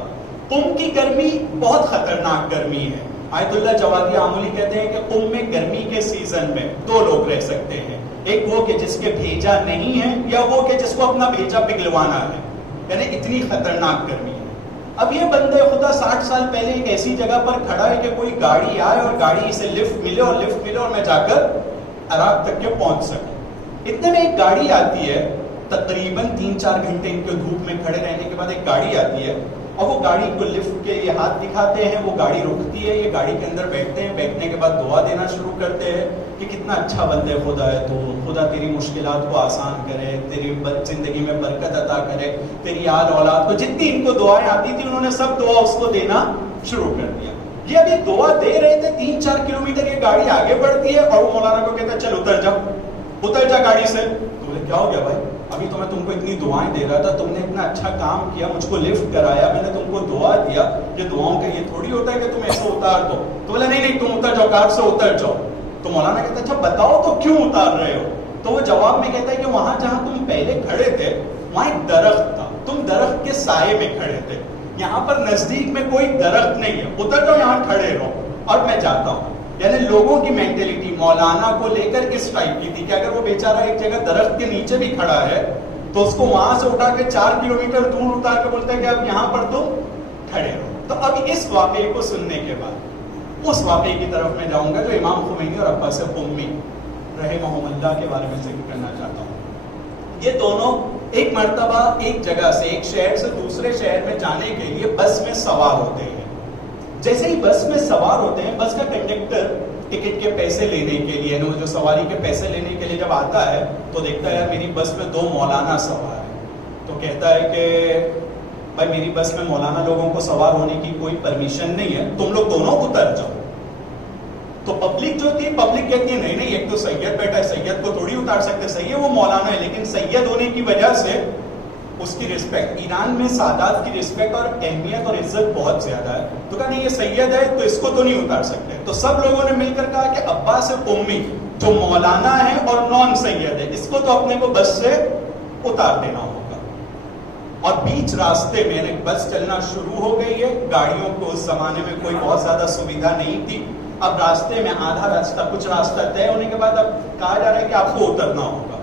قم کی گرمی بہت خطرناک گرمی ہے. آیت اللہ جوادی عاملی کہتے ہیں کہ قم میں گرمی کے سیزن میں 2 لوگ رہ سکتے ہیں، ایک وہ کہ جس کے بھیجا نہیں ہے یا وہ کہ جس کو اپنا بھیجا پگھلوانا ہے، یعنی اتنی خطرناک گرمی ہے. اب یہ بندے خدا 60 سال پہلے ایک ایسی جگہ پر کھڑا ہے کہ کوئی گاڑی آئے اور گاڑی سے لفٹ ملے اور میں جا کر عراق تک کے پہنچ سکوں. اتنے میں ایک گاڑی آتی ہے، تقریباً 3-4 گھنٹے ان کے دھوپ میں کھڑے رہنے کے بعد ایک گاڑی آتی ہے اور وہ گاڑی کو لفٹ کے لیے ہاتھ دکھاتے ہیں، وہ گاڑی رکتی ہے، یہ گاڑی کے اندر بیٹھتے ہیں، بیٹھنے کے بعد دعا دینا شروع کرتے ہیں کہ کتنا اچھا بندے خدا ہے تو، خدا تیری مشکلات کو آسان کرے، تیری زندگی میں برکت عطا کرے، تیری آل اولاد کو، جتنی ان کو دعائیں آتی تھی انہوں نے سب دعا اس کو دینا شروع کر دیا. یہ ابھی دعا دے رہے تھے، 3-4 کلومیٹر یہ گاڑی آگے بڑھتی ہے اور وہ مولانا کو کہتا ہے چل اتر جا گاڑی سے. تو بولے کیا ہو گیا بھائی، ابھی تو میں تم کو اتنی دعائیں دے رہا تھا، تم نے اتنا اچھا کام کیا، مجھ کو لفٹ کرایا، میں نے تم کو دعا دیا، یہ دعاؤں کا یہ تھوڑی ہوتا ہے کہ تم ایسے اتار دو. تو بولا نہیں تم اتر جاؤ، کار سے اتر جاؤ. تو مولانا کہتا ہے اچھا بتاؤ تو کیوں اتار رہے ہو؟ تو وہ جواب میں کہتا ہے کہ وہاں جہاں تم پہلے کھڑے تھے وہاں ایک درخت تھا، تم درخت کے سائے میں کھڑے تھے، یہاں پر نزدیک میں کوئی درخت نہیں ہے، اتر جاؤ یہاں کھڑے رہو اور میں جاتا ہوں. یعنی لوگوں کی مینٹلٹی مولانا کو لے کر اس ٹائپ کی تھی کہ اگر وہ بیچارہ ایک جگہ درخت کے نیچے بھی کھڑا ہے تو اس کو وہاں سے اٹھا کے 4 کلومیٹر دور اتار کے بولتا ہے کہ اب یہاں پر تم کھڑے رہو. تو اب اس واقعے کو سننے کے بعد اس واقعے کی طرف میں جاؤں گا جو امام خمینی اور عباس قمی رحمہم اللہ کے بارے میں ذکر کرنا چاہتا ہوں. یہ دونوں ایک مرتبہ ایک جگہ سے، ایک شہر سے دوسرے شہر میں جانے کے لیے بس میں سوار ہوتے ہیں. جیسے ہی بس میں سوار ہوتے ہیں، بس کا کنڈکٹر ٹکٹ کے پیسے لینے کے لیے، جو سواری کے پیسے لینے کے لیے جب آتا ہے تو دیکھتا ہے میری بس میں 2 مولانا سوار ہیں. تو کہتا ہے کہ بھائی میری بس میں مولانا لوگوں کو سوار ہونے کی کوئی پرمیشن نہیں ہے، تم لوگ دونوں اتر جاؤ. تو پبلک جو تھی، پبلک کہتی ہے نہیں ایک تو سید بیٹھا ہے، سید کو تھوڑی اتار سکتے، سید وہ مولانا ہے، لیکن سید ہونے کی وجہ سے اس کی رسپیکٹ، ایران میں سادات کی رسپیکٹ اور اہمیت اور عزت بہت زیادہ ہے. تو کہا نہیں یہ سید ہے تو اس کو تو نہیں اتار سکتے. تو سب لوگوں نے مل کر کہا کہ عباس قمی جو مولانا ہے اور نان سید ہے، اس کو تو اپنے کو بس سے اتار دینا ہوگا. اور بیچ راستے میں بس چلنا شروع ہو گئی ہے. گاڑیوں کو اس زمانے میں کوئی بہت زیادہ سویدھا نہیں تھی. اب راستے میں آدھا راستہ، کچھ راستہ طے ہونے کے بعد اب کہا جا رہا ہے کہ آپ کو اترنا ہوگا.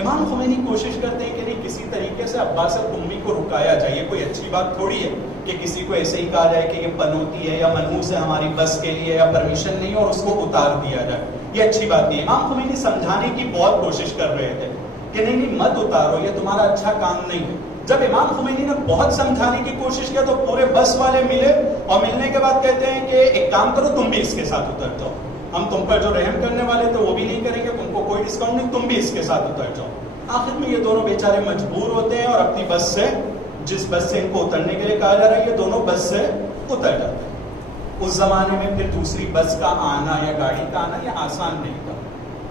امام خمینی کوشش کرتے ہیں کہ نہیں کسی طریقے سے عباس قمی کو رکایا جائے. یہ کوئی اچھی بات تھوڑی ہے کہ کسی کو ایسے ہی کہا جائے کہ یہ پنوتی ہے یا منحوس ہے ہماری بس کے لیے یا پرمیشن نہیں اور اس کو اتار دیا جائے. یہ اچھی بات نہیں. امام خمینی سمجھانے کی بہت کوشش کر رہے تھے کہ نہیں مت اتارو، یہ تمہارا اچھا کام نہیں ہے. جب امام خمینی نے بہت سمجھانے کی کوشش کیا تو پورے بس والے ملے اور ملنے کے بعد کہتے ہیں کہ ایک کام کرو تم بھی اس کے ساتھ اتر جاؤ، ہم تم پر جو رحم کرنے والے تھے وہ بھی نہیں کریں گے، تم کو کوئی ڈسکاؤنٹ نہیں، تم بھی اس کے ساتھ اتر جاؤ. آخر میں یہ دونوں بیچارے مجبور ہوتے ہیں اور اپنی بس سے، جس بس سے ان کو اترنے کے لیے کہا جا رہا ہے، یہ دونوں بس سے اتر جاتے ہیں. اس زمانے میں پھر دوسری بس کا آنا یا گاڑی کا آنا یہ آسان نہیں تھا.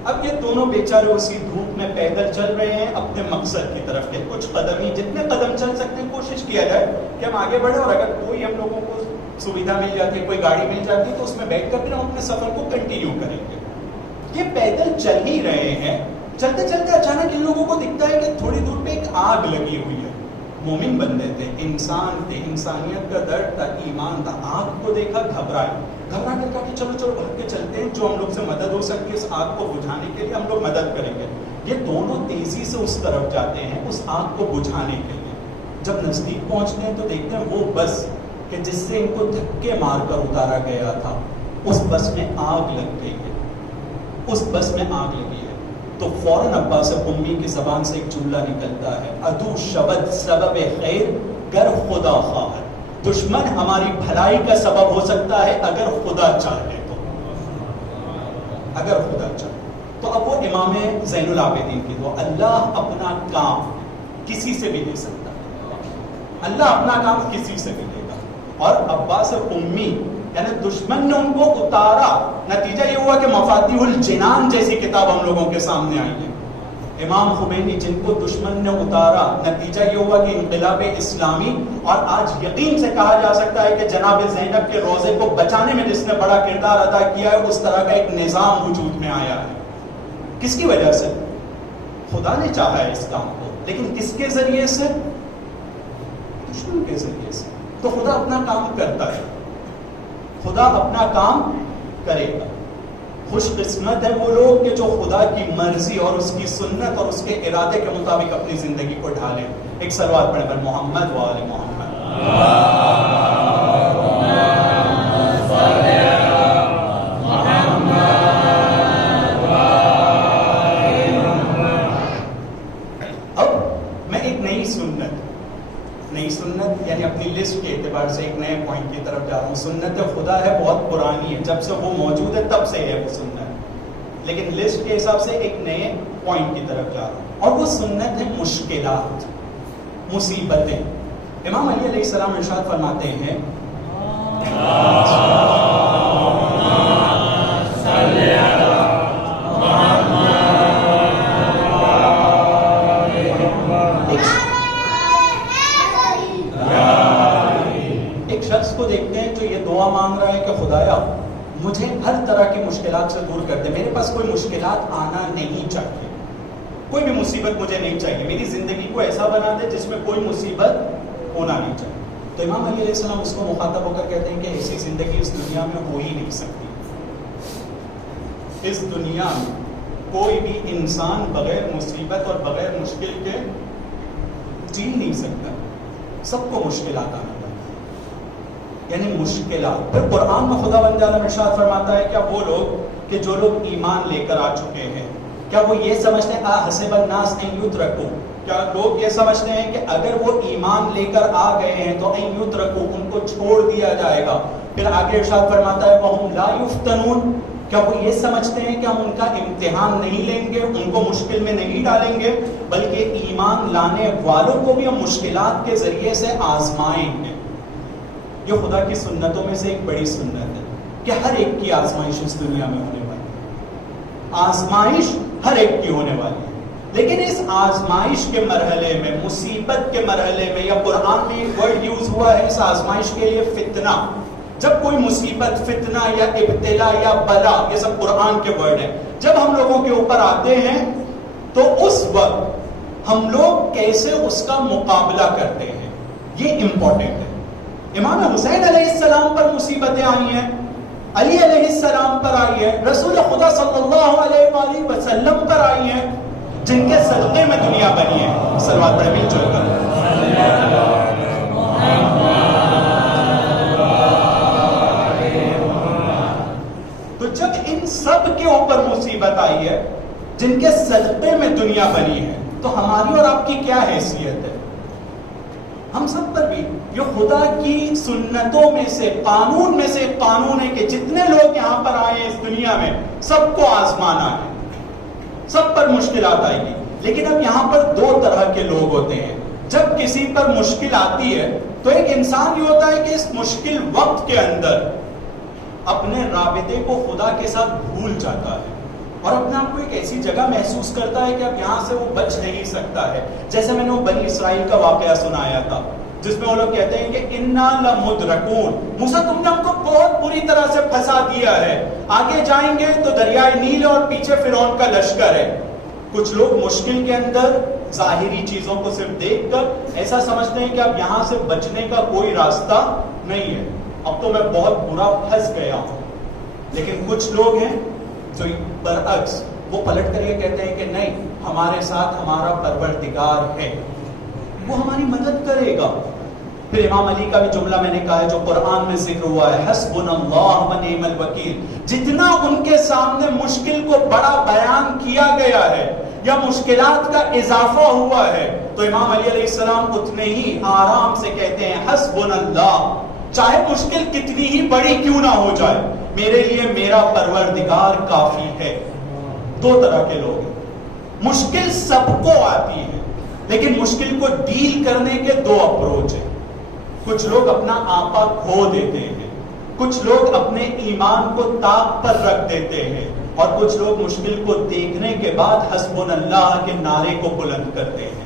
اب یہ دونوں بیچارے اسی دھوپ میں پیدل چل رہے ہیں اپنے مقصد کی طرف کے. کچھ قدم ہی، جتنے قدم چل سکتے ہیں کوشش کیا جائے کہ ہم آگے بڑھیں، اور اگر کوئی ہم لوگوں کو سویدھا مل جاتی ہے، کوئی گاڑی مل جاتی ہے تو اس میں بیٹھ کر پھر ہم اپنے سفر کو کنٹینیو کریں گے. یہ پیدل چل ہی رہے ہیں. چلتے چلتے اچانک ان لوگوں کو دکھتا ہے کہ تھوڑی دور پہ ایک آگ لگی ہوئی ہے. مومن بندے تھے، انسان تھے، انسانیت کا درد تھا، ایمان تھا. آگ کو دیکھا، گھبرا کر کہا کہ چلو بھاگ کے چلتے ہیں، جو ہم لوگ سے مدد ہو سکتی ہے اس آگ کو بجھانے کے لیے ہم لوگ مدد کریں گے. یہ دونوں تیزی سے اس طرف جاتے ہیں اس آگ کو بجھانے کے لیے. جب نزدیک پہنچتے ہیں تو دیکھتے ہیں وہ بس کہ جس سے ان کو دھکے مار کر اتارا گیا تھا اس بس میں آگ لگ گئی ہے، اس بس میں آگ لگی ہے. تو فوراً عباس قمی کی زبان سے ایک جملہ نکلتا ہے، ادو شبد سبب خیر گر خدا خواہ. دشمن ہماری بھلائی کا سبب ہو سکتا ہے اگر خدا چاہے تو، اگر خدا چاہے تو. اب وہ امام زین العابدین کی دعا، اللہ اپنا کام کسی سے بھی لے سکتا ہے، اللہ اپنا کام کسی سے بھی لے گا. اور عباس قمی یعنی دشمن نے ان کو اتارا، نتیجہ یہ ہوا کہ مفاتیح الجنان جیسی کتاب ہم لوگوں کے سامنے آئی ہے. امام خمینی جن کو دشمن نے اتارا، نتیجہ یہ ہوا کہ انقلاب اسلامی. اور آج یقین سے کہا جا سکتا ہے کہ جناب زینب کے روزے کو بچانے میں جس نے بڑا کردار ادا کیا ہے، اس طرح کا ایک نظام وجود میں آیا ہے. کس کی وجہ سے؟ خدا نے چاہا ہے اس کام کو، لیکن کس کے ذریعے سے؟ دشمن کے ذریعے سے. تو خدا اپنا کام کرتا ہے، خدا اپنا کام کرے گا. خوش قسمت ہے وہ لوگ کہ جو خدا کی مرضی اور اس کی سنت اور اس کے ارادے کے مطابق اپنی زندگی کو ڈھالیں. ایک صلوات پڑھیں پر محمد و آل محمد. اب میں ایک نئی سنت یعنی اپنی لسٹ کے اعتبار سے ایک نئے پوائنٹ کی طرف جا رہا ہوں. سنت خدا ہے، بہت پرانی ہے، جب سے وہ موجود ہے تب سے ہے وہ سنت، لیکن لسٹ کے حساب سے ایک نئے پوائنٹ کی طرف جا رہا ہوں. اور وہ سنت ہے مشکلات، مصیبتیں. امام علی علیہ السلام ارشاد فرماتے ہیں کو دیکھتے ہیں جو یہ دعا مانگ رہا ہے کہ خدایا مجھے ہر طرح کی مشکلات سے دور کر دے، میرے پاس کوئی مشکلات آنا نہیں چاہیے، کوئی بھی مصیبت مجھے نہیں چاہیے، میری زندگی کو ایسا بنا دے جس میں کوئی مصیبت ہونا نہیں چاہیے. تو امام علی علیہ السلام اس کو مخاطب ہو کر کہتے ہیں کہ ایسی زندگی اس دنیا میں ہو ہی نہیں سکتی. اس دنیا میں کوئی بھی انسان بغیر مصیبت اور بغیر مشکل کے جی نہیں سکتا، سب کو مشکلات آنا یعنی مشکلات. پھر قرآن میں خدا بند عالم ارشاد فرماتا ہے کیا وہ لوگ کہ جو لوگ ایمان لے کر آ چکے ہیں، کیا وہ یہ سمجھتے ہیں احسب الناس ان یترکوا، کیا لوگ یہ سمجھتے ہیں کہ اگر وہ ایمان لے کر آ گئے ہیں تو ان یترکوا ان کو چھوڑ دیا جائے گا. پھر آگے ارشاد فرماتا ہے وہم لا یفتنون، کیا وہ یہ سمجھتے ہیں کہ ہم ان کا امتحان نہیں لیں گے، ان کو مشکل میں نہیں ڈالیں گے، بلکہ ایمان لانے والوں کو بھی ہم مشکلات کے ذریعے سے آزمائیں گے. یہ خدا کی سنتوں میں سے ایک بڑی سنت ہے کہ ہر ایک کی آزمائش اس دنیا میں ہونے والی ہے، آزمائش ہر ایک کی ہونے والی ہے. لیکن اس آزمائش کے مرحلے میں، مصیبت کے مرحلے میں، یا قرآن میں ایک ورڈ یوز ہوا ہے اس آزمائش کے لیے فتنہ. جب کوئی مصیبت، فتنہ یا ابتلا یا بلا، یہ سب قرآن کے ورڈ ہیں، جب ہم لوگوں کے اوپر آتے ہیں تو اس وقت ہم لوگ کیسے اس کا مقابلہ کرتے ہیں، یہ امپورٹنٹ ہے. امام حسین علیہ السلام پر مصیبتیں آئی ہیں، علی علیہ السلام پر آئی ہے، رسول خدا صلی اللہ علیہ وآلہ وسلم پر آئی ہیں، جن کے صدقے میں دنیا بنی ہے. صلوات پڑھیں مل جل کر. تو جب ان سب کے اوپر مصیبت آئی ہے جن کے صدقے میں دنیا بنی ہے، تو ہماری اور آپ کی کیا حیثیت ہے؟ ہم سب پر بھی یہ خدا کی سنتوں میں سے، قانون میں سے ایک قانون ہے کہ جتنے لوگ یہاں پر آئے ہیں اس دنیا میں سب کو آزمانا ہے، سب پر مشکلات آئے گی. لیکن اب یہاں پر دو طرح کے لوگ ہوتے ہیں. جب کسی پر مشکل آتی ہے تو ایک انسان یہ ہوتا ہے کہ اس مشکل وقت کے اندر اپنے رابطے کو خدا کے ساتھ بھول جاتا ہے اور اپنے آپ کو ایک ایسی جگہ محسوس کرتا ہے کہ اب یہاں سے وہ بچ نہیں سکتا ہے. جیسے میں نے وہ بنی اسرائیل کا واقعہ سنایا تھا جس میں وہ لوگ کہتے ہیں کہ انا لمدرکون، موسیٰ تم نے ہم کو بہت بری طرح سے پھنسا دیا ہے، آگے جائیں گے تو دریائے نیل اور پیچھے فرعون کا لشکر ہے. کچھ لوگ مشکل کے اندر ظاہری چیزوں کو صرف دیکھ کر ایسا سمجھتے ہیں کہ اب یہاں سے بچنے کا کوئی راستہ نہیں ہے، اب تو میں بہت برا پھنس گیا ہوں. لیکن کچھ لوگ ہیں جو برعکس، وہ پلٹ کر یہ کہتے ہیں کہ نہیں، ہمارے ساتھ ہمارا پروردگار ہے، وہ ہماری مدد کرے گا، پھر امام علی کا بھی جملہ میں نے کہا ہے جو قرآن میں ذکر ہوا ہے، حسبنا اللہ و نعم الوکیل. جتنا ان کے سامنے مشکل کو بڑا بیان کیا گیا ہے یا مشکلات کا اضافہ ہوا ہے تو امام علی علیہ السلام اتنے ہی آرام سے کہتے ہیں حسبنا اللہ، چاہے مشکل کتنی ہی بڑی کیوں نہ ہو جائے میرے لیے میرا پروردگار کافی ہے. دو طرح کے لوگ ہیں. مشکل سب کو آتی ہے لیکن مشکل کو ڈیل کرنے کے دو اپروچ ہیں. کچھ لوگ اپنا آپا کھو دیتے ہیں، کچھ لوگ اپنے ایمان کو طاق پر رکھ دیتے ہیں، اور کچھ لوگ مشکل کو دیکھنے کے بعد حسبنا اللہ کے نعرے کو بلند کرتے ہیں.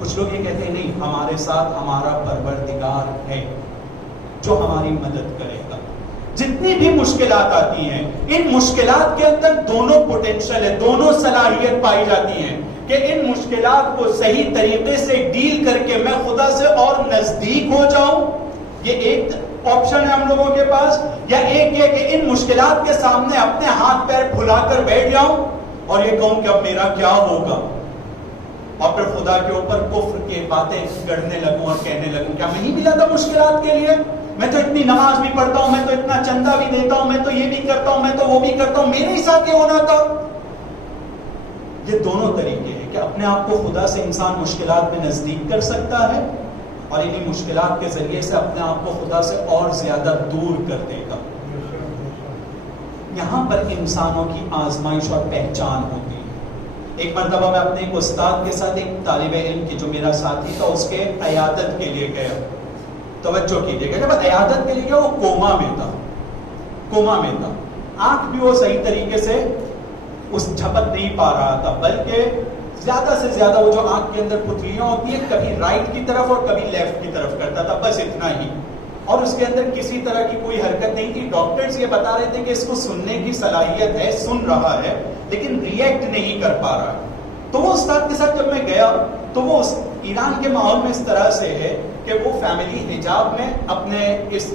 کچھ لوگ یہ کہتے ہیں نہیں، ہمارے ساتھ ہمارا پروردگار ہے جو ہماری مدد کرے گا. جتنی بھی مشکلات آتی ہیں ان مشکلات کے اندر دونوں پوٹینشل ہے، دونوں صلاحیت پائی جاتی ہیں کہ ان مشکلات کو صحیح طریقے سے ڈیل کر کے میں خدا سے اور نزدیک ہو جاؤں. یہ ایک آپشن ہے ہم لوگوں کے پاس، یا ایک یہ کہ ان مشکلات کے سامنے اپنے ہاتھ پیر پھلا کر بیٹھ جاؤں اور یہ کہوں کہ اب میرا کیا ہوگا، اور پھر خدا کے اوپر کفر کی باتیں گڑھنے لگوں اور کہنے لگوں کیا میں نہیں ملا تھا مشکلات کے لیے، میں تو اتنی نماز بھی پڑھتا ہوں، میں تو اتنا چندہ بھی دیتا ہوں، میں تو یہ بھی کرتا ہوں، میں تو وہ بھی کرتا ہوں، میرے ہی ساتھ یہ ہونا تھا. یہ دونوں طریقے ہیں کہ اپنے آپ کو خدا سے انسان مشکلات میں نزدیک کر سکتا ہے اور انہی مشکلات کے ذریعے سے اپنے آپ کو خدا سے اور زیادہ دور کر دے گا. یہاں پر انسانوں کی آزمائش اور پہچان ہوتی ہے. ایک مرتبہ میں اپنے ایک استاد کے ساتھ ایک طالب علم کی جو میرا ساتھی تھا اس کے عیادت کے لیے گیا. توجہ کیجیے گا، جب عیادت کے لیے گیا وہ کوما میں تھا. آنکھ بھی وہ صحیح طریقے سے اس جھپک نہیں پا رہا تھا، بلکہ زیادہ سے زیادہ وہ جو آنکھ کے اندر پتلیاں ہوتی ہیں کبھی رائٹ کی طرف اور کبھی لیفٹ کی طرف کرتا تھا، بس اتنا ہی. اور اس کے اندر کسی طرح کی کوئی حرکت نہیں تھی. ڈاکٹرز یہ بتا رہے تھے کہ اس کو سننے کی صلاحیت ہے، سن رہا ہے لیکن ریئیکٹ نہیں کر پا رہا ہے. تو وہ استاد کے ساتھ جب میں گیا تو وہ ایران کے ماحول میں اس طرح سے ہے کہ وہ فیملی حجاب میں اپنے اس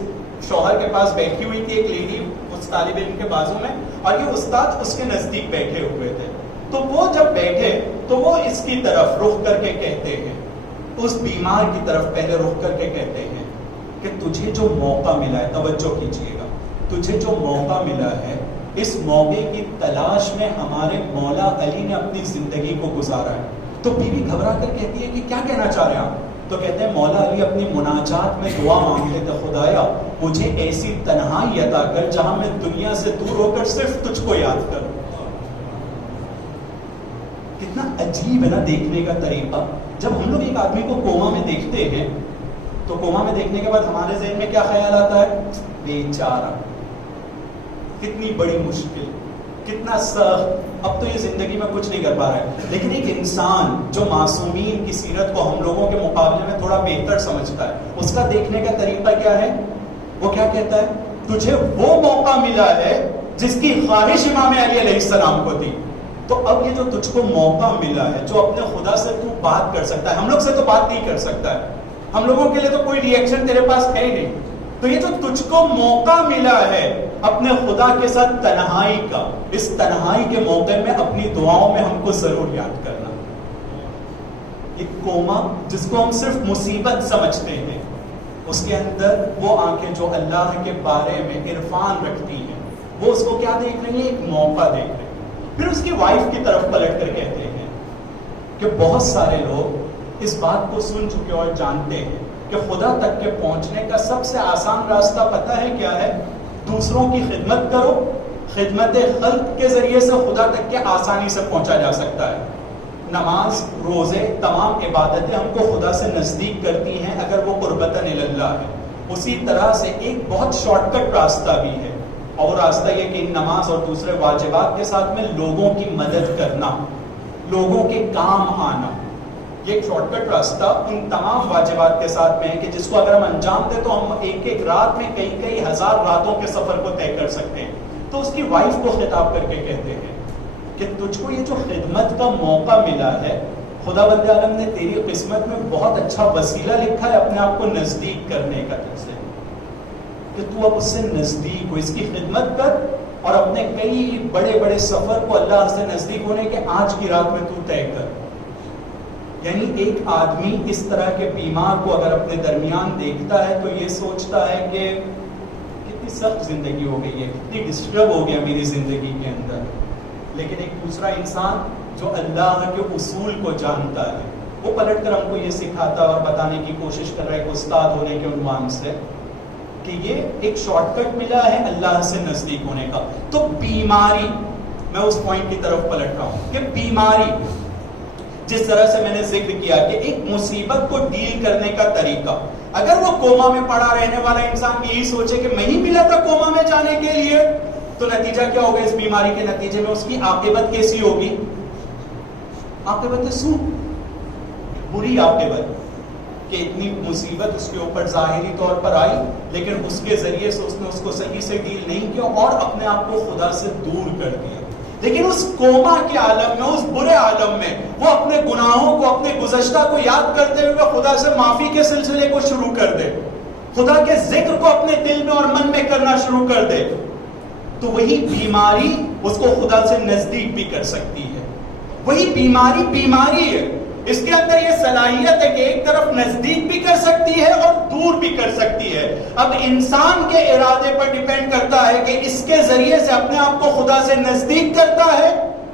شوہر کے پاس بیٹھی ہوئی تھی، ایک لیڈی اس طالب علم کے بازو میں، اور یہ استاد اس کے نزدیک بیٹھے ہوئے تھے. تو وہ جب بیٹھے تو وہ اس کی طرف رخ کر کے کہتے ہیں، اس بیمار کی طرف پہلے رخ کر کے کہتے ہیں کہ تجھے جو موقع ملا ہے، توجہ کیجیے گا، تجھے جو موقع ملا ہے اس موقع کی تلاش میں ہمارے مولا علی نے اپنی زندگی کو گزارا ہے. تو بیوی گھبرا کر کہتی ہے کہ کیا کہنا چاہ رہے ہیں آپ؟ تو کہتے ہیں مولا علی اپنی مناجات میں دعا مانگتے تھے، خدایا مجھے ایسی تنہائی عطا کر جہاں میں دنیا سے دور ہو کر صرف تجھ کو یاد کروں. کتنا عجیب ہے نا دیکھنے کا طریقہ. جب ہم لوگ ایک آدمی کو کوما میں دیکھتے ہیں تو کوما میں دیکھنے کے بعد ہمارے ذہن میں کیا خیال آتا ہے؟ بیچارہ، کتنی بڑی مشکل، کتنا سخت، اب تو یہ زندگی میں کچھ نہیں کر پا رہا ہے. لیکن ایک انسان جو معصومین کی سیرت کو ہم لوگوں کے مقابلے میں تھوڑا بہتر سمجھتا ہے، اس کا دیکھنے کا طریقہ کیا ہے؟ وہ کیا کہتا ہے؟ تجھے وہ موقع ملا ہے جس کی خواہش امام علی علیہ السلام کو تھی. تو اب یہ جو تجھ کو موقع ملا ہے، جو اپنے خدا سے تو بات کر سکتا ہے، ہم لوگ سے تو بات نہیں کر سکتا ہے، ہم لوگوں کے لیے تو کوئی ری ایکشن تیرے پاس ہے ہی نہیں. تو یہ جو تجھ کو موقع ملا ہے اپنے خدا کے ساتھ تنہائی کا، اس تنہائی کے موقع میں اپنی دعاؤں میں ہم کو ضرور یاد کرنا. یہ کوما جس کو ہم صرف مصیبت سمجھتے ہیں، اس کے اندر وہ آنکھیں جو اللہ کے بارے میں عرفان رکھتی ہیں، وہ اس کو کیا دیکھ رہی ہیں؟ ایک موقع دیکھ رہی ہیں. پھر اس کی وائف کی طرف پلٹ کر کہتے ہیں کہ بہت سارے لوگ اس بات کو سن چکے اور جانتے ہیں کہ خدا تک کے پہنچنے کا سب سے آسان راستہ پتہ ہے کیا ہے؟ دوسروں کی خدمت کرو. خدمت خلق کے ذریعے سے خدا تک کے آسانی سے پہنچا جا سکتا ہے. نماز، روزے، تمام عبادتیں ہم کو خدا سے نزدیک کرتی ہیں اگر وہ قربتاً اللہ ہے. اسی طرح سے ایک بہت شارٹ کٹ راستہ بھی ہے، اور راستہ یہ کہ نماز اور دوسرے واجبات کے ساتھ میں لوگوں کی مدد کرنا، لوگوں کے کام آنا. یہ ایک شارٹ کٹ راستہ ان تمام واجبات کے ساتھ میں ہے کہ جس کو اگر ہم انجام دیں تو ہم ایک ایک رات میں کئی ہزار راتوں کے سفر کو طے کر سکتے ہیں. تو اس کی وائف کو خطاب کر کے کہتے ہیں کہ تجھ کو یہ جو خدمت کا موقع ملا ہے، خدا بند عالم نے تیری قسمت میں بہت اچھا وسیلہ لکھا ہے اپنے آپ کو نزدیک کرنے کا، تجھ سے کہ تو اب اس سے نزدیک ہو، اس کی خدمت کر اور اپنے کئی بڑے بڑے سفر کو اللہ سے نزدیک ہونے کے آج کی رات میں تو طے کر. یعنی ایک آدمی اس طرح کے بیمار کو اگر اپنے درمیان دیکھتا ہے تو یہ سوچتا ہے کہ کتنی سخت زندگی ہو گئی ہے، کتنی ڈسٹرب ہو گیا میری زندگی کے اندر. لیکن ایک دوسرا انسان جو اللہ کے اصول کو جانتا ہے وہ پلٹ کر ہم کو یہ سکھاتا اور بتانے کی کوشش کر رہا ہے کہ استاد ہونے کے عنوان سے کہ یہ ایک شارٹ کٹ ملا ہے اللہ سے نزدیک ہونے کا. تو بیماری، میں اس پوائنٹ کی طرف پلٹ رہا ہوں کہ بیماری جس طرح سے میں نے ذکر کیا کہ ایک مصیبت کو ڈیل کرنے کا طریقہ، اگر وہ کوما میں پڑا رہنے والا انسان یہی سوچے کہ میں ہی ملا تھا کوما میں جانے کے لیے، تو نتیجہ کیا ہوگا؟ اس بیماری کے نتیجے میں اس کی عاقبت کیسی ہوگی؟ عاقبت سو، بری عاقبت، کہ اتنی مصیبت اس کے اوپر ظاہری طور پر آئی لیکن اس کے ذریعے سے اس نے اس کو صحیح سے ڈیل نہیں کیا اور اپنے آپ کو خدا سے دور کر دیا. لیکن اس کوما کے عالم میں، اس برے عالم میں وہ اپنے گناہوں کو، اپنے گزشتہ کو یاد کرتے ہوئے خدا سے معافی کے سلسلے کو شروع کر دے، خدا کے ذکر کو اپنے دل میں اور من میں کرنا شروع کر دے، تو وہی بیماری اس کو خدا سے نزدیک بھی کر سکتی ہے. وہی بیماری بیماری ہے، اس کے اندر یہ صلاحیت ہے کہ ایک طرف نزدیک بھی کر سکتی ہے اور دور بھی کر سکتی ہے. اب انسان کے ارادے پر ڈیپینڈ کرتا ہے کہ اس کے ذریعے سے اپنے آپ کو خدا سے نزدیک کرتا ہے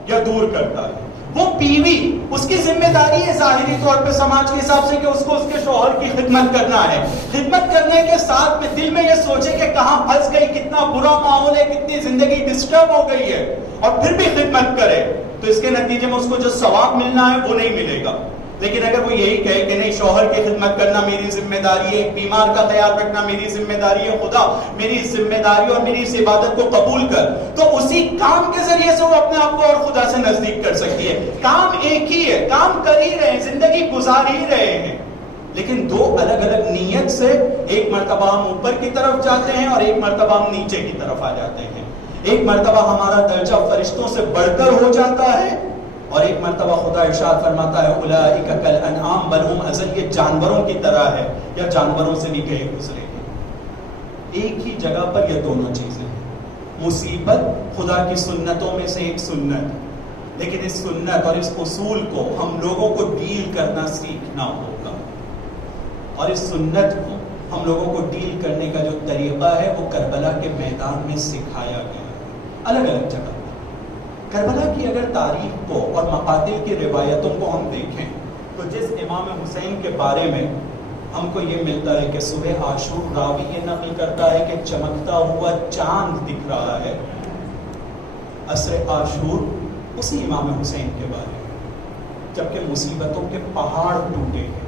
یا دور کرتا ہے. وہ بیوی، اس کی ذمہ داری ہے ظاہری طور پہ سماج کے حساب سے کہ اس کو اس کے شوہر کی خدمت کرنا ہے. خدمت کرنے کے ساتھ میں دل میں یہ سوچے کہ کہاں پھنس گئی، کتنا برا ماحول ہے، کتنی زندگی ڈسٹرب ہو گئی ہے، اور پھر بھی خدمت کرے، تو اس کے نتیجے میں اس کو جو ثواب ملنا ہے وہ نہیں ملے گا. لیکن اگر وہ یہی کہے کہ نہیں، شوہر کی خدمت کرنا میری ذمہ داری ہے، ایک بیمار کا خیال رکھنا میری ذمہ داری ہے، خدا میری ذمہ داری اور میری اس عبادت کو قبول کر، تو اسی کام کے ذریعے سے وہ اپنے آپ کو اور خدا سے نزدیک کر سکتی ہے. کام ایک ہی ہے، کام کر ہی رہے ہیں، زندگی گزار ہی رہے ہیں، لیکن دو الگ الگ نیت سے ایک مرتبہ ہم اوپر کی طرف جاتے ہیں اور ایک مرتبہ ہم نیچے کی طرف آ جاتے ہیں. ایک مرتبہ ہمارا درجہ فرشتوں سے بڑھ کر ہو جاتا ہے اور ایک مرتبہ خدا ارشاد فرماتا ہے اولئک کالانعام بل هم اضل، یہ جانوروں کی طرح ہے یا جانوروں سے بھی گئے گزرے ہیں. ایک ہی جگہ پر یہ دونوں چیزیں ہیں. مصیبت خدا کی سنتوں میں سے ایک سنت، لیکن اس سنت اور اس اصول کو ہم لوگوں کو ڈیل کرنا سیکھنا ہوگا، اور اس سنت کو ہم لوگوں کو ڈیل کرنے کا جو طریقہ ہے وہ کربلا کے میدان میں سکھایا گیا ہے الگ الگ جگہ. کربلا کی اگر تاریخ کو اور مقاتل کی روایتوں کو ہم دیکھیں تو جس امام حسین کے بارے میں ہم کو یہ ملتا ہے کہ صبح عاشور راوی یہ نقل کرتا ہے کہ چمکتا ہوا چاند دکھ رہا ہے. عصر عاشور اسی امام حسین کے بارے میں، جبکہ مصیبتوں کے پہاڑ ٹوٹے ہیں،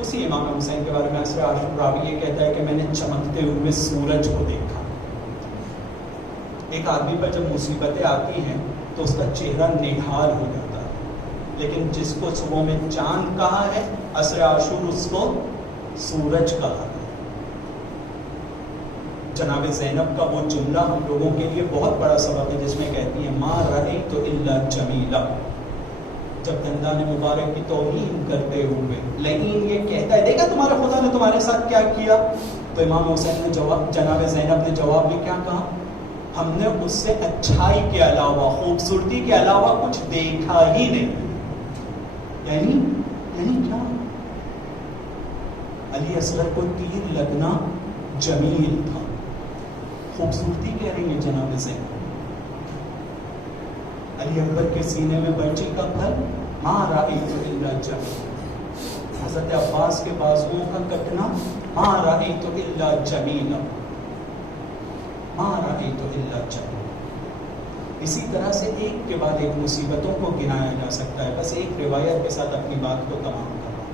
اسی امام حسین کے بارے میں عصر عاشور راوی یہ کہتا ہے کہ میں نے چمکتے ہوئے سورج کو دیکھا. ایک آدمی پر جب مصیبتیں آتی ہیں تو اس کا چہرہ نڈھال ہو جاتا ہے، لیکن جس کو صبح میں چاند کہا ہے عصر عاشور اس کو سورج کہا ہے. جناب زینب کا وہ جملہ ہم لوگوں کے لیے بہت بڑا سبق ہے جس میں کہتی ہیں ما رأیت الا جمیلا. جب دندان مبارک کی توہین کرتے ہوئے لعین یہ کہتا ہے دیکھا تمہارے خدا نے تمہارے ساتھ کیا کیا، تو امام حسین نے جناب زینب نے جواب میں کیا کہا؟ ہم نے اس سے اچھائی کے علاوہ، خوبصورتی کے علاوہ کچھ دیکھا ہی نہیں. یعنی کیا؟ علی اصغر کو تیر لگنا جمیل تھا، خوبصورتی کہہ رہی ہے جناب زینب. علی اکبر کے سینے میں برچی کا پھل ما رأیت الا جمیل. حضرت عباس کے بازوؤں کا کٹنا ما رأیت الا جمیل، ما رأیت الا جمیل. اسی طرح سے ایک کے بعد ایک مصیبتوں کو گنایا جا سکتا ہے. بس ایک روایت کے ساتھ اپنی بات کو تمام کر رہا ہوں.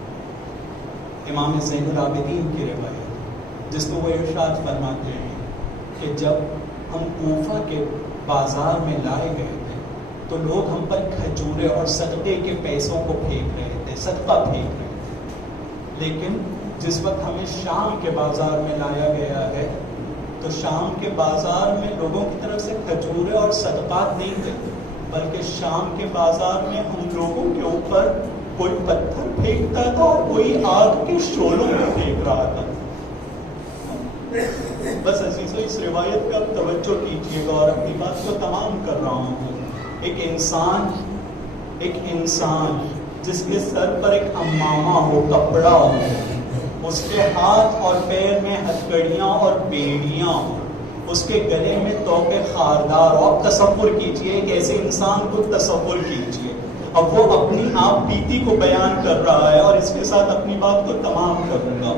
امام زین العابدین کی روایت جس کو وہ ارشاد فرماتے ہیں کہ جب ہم کوفہ کے بازار میں لائے گئے تھے تو لوگ ہم پر کھجورے اور صدقے کے پیسوں کو پھینک رہے تھے، صدقہ پھینک رہے تھے. لیکن جس وقت ہمیں شام کے بازار میں لایا گیا ہے تو شام کے بازار میں لوگوں کی طرف سے کھجورے اور صدقات نہیں تھے، بلکہ شام کے بازار میں ہم لوگوں کے اوپر کوئی پتھر پھینکتا تھا اور کوئی آگ کے شعلوں میں پھینک رہا تھا. بس عزیزو اس روایت پہ آپ توجہ کیجیے گا اور اپنی بات کو تمام کر رہا ہوں. ایک انسان جس کے سر پر ایک امامہ ہو، کپڑا ہو، اس کے ہاتھ اور پیر میں ہتھکڑیاں اور بیڑیاں ہوں، اس کے گلے میں توق خاردار ہو. اب تصور کیجئے ایک ایسے انسان کو تصور کیجئے. اب وہ اپنی آپ بیتی کو بیان کر رہا ہے اور اس کے ساتھ اپنی بات کو تمام کروں گا.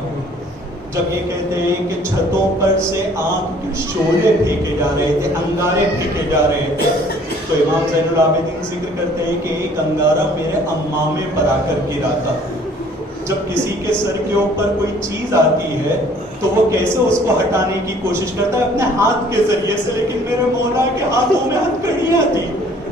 جب یہ کہتے ہیں کہ چھتوں پر سے آگ کے شعلے پھینکے جا رہے تھے، انگارے پھینکے جا رہے تھے، تو امام زین العابدین ذکر کرتے ہیں کہ ایک انگارہ میرے امامے پر آ کر گرا تھا. جب کسی کے سر کے اوپر کوئی چیز آتی ہے تو وہ کیسے اس کو ہٹانے کی کوشش کرتا ہے؟ اپنے ہاتھ کے ذریعے سے. لیکن میرے مولا کے ہاتھوں میں ہتھکڑیاں تھی،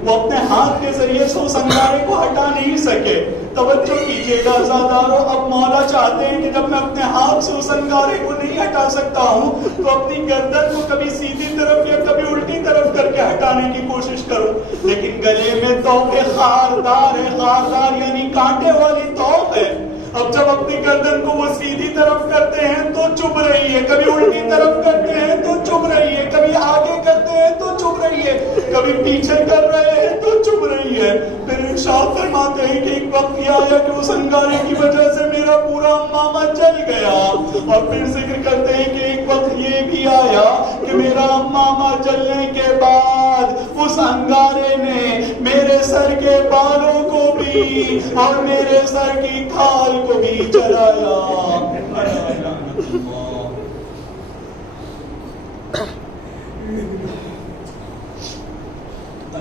وہ اپنے ہاتھ کے ذریعے سے اس انگارے کو ہٹا نہیں سکے. توجہ کیجیے گا عزادارو، اب مولا چاہتے ہیں کہ جب میں اپنے ہاتھ سے اس انگارے کو نہیں ہٹا سکتا ہوں تو اپنی گردن کو کبھی سیدھی طرف یا کبھی الٹی طرف کر کے ہٹانے کی کوشش کروں. لیکن گلے میں توق خاردار ہے، خاردار یعنی کانٹے والی توق ہے. اب جب اپنی گردن کو وہ سیدھی طرف کرتے ہیں تو چبھ رہی ہے، کبھی الٹی طرف کرتے ہیں تو چبھ رہی ہے، کبھی آگے کرتے ہیں تو چبھ رہی ہے، کبھی پیچھے کر رہے ہیں تو چبھ رہی ہے. پھر ارشاد فرماتے ہیں کہ ایک وقت یہ آیا کہ اس انگارے کی وجہ سے میرا پورا امامہ جل گیا. اور پھر ذکر کرتے ہیں کہ ایک وقت یہ بھی آیا کہ میرا امامہ جلنے کے بعد اس انگارے نے میرے سر کے بالوں کو بھی اور میرے سر کی کھال کو بھی جلایا.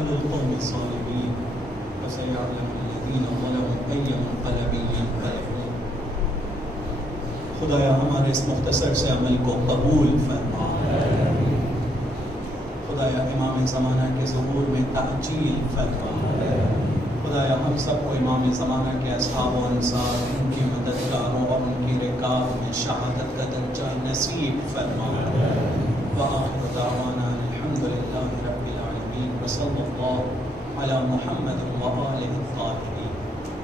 القوم الصالحين فسيعلم الذين ظلموا أي منقلب ينقلبون. خدایا ہمارے اس مختصر سے عمل کو قبول فرما. خدایا امام زمانہ کے ظہور میں تعجیل فرما. خدایا ہم سب کو امام زمانہ کے اصحاب و انصار، ان کی مددگاروں اور ان کی رکاب میں شہادت کا درجہ نصیب فرما. وآخر دعوانا الحمدللہ رب العالمین وصلی اللہ علی محمد وآلہ الطاہرین.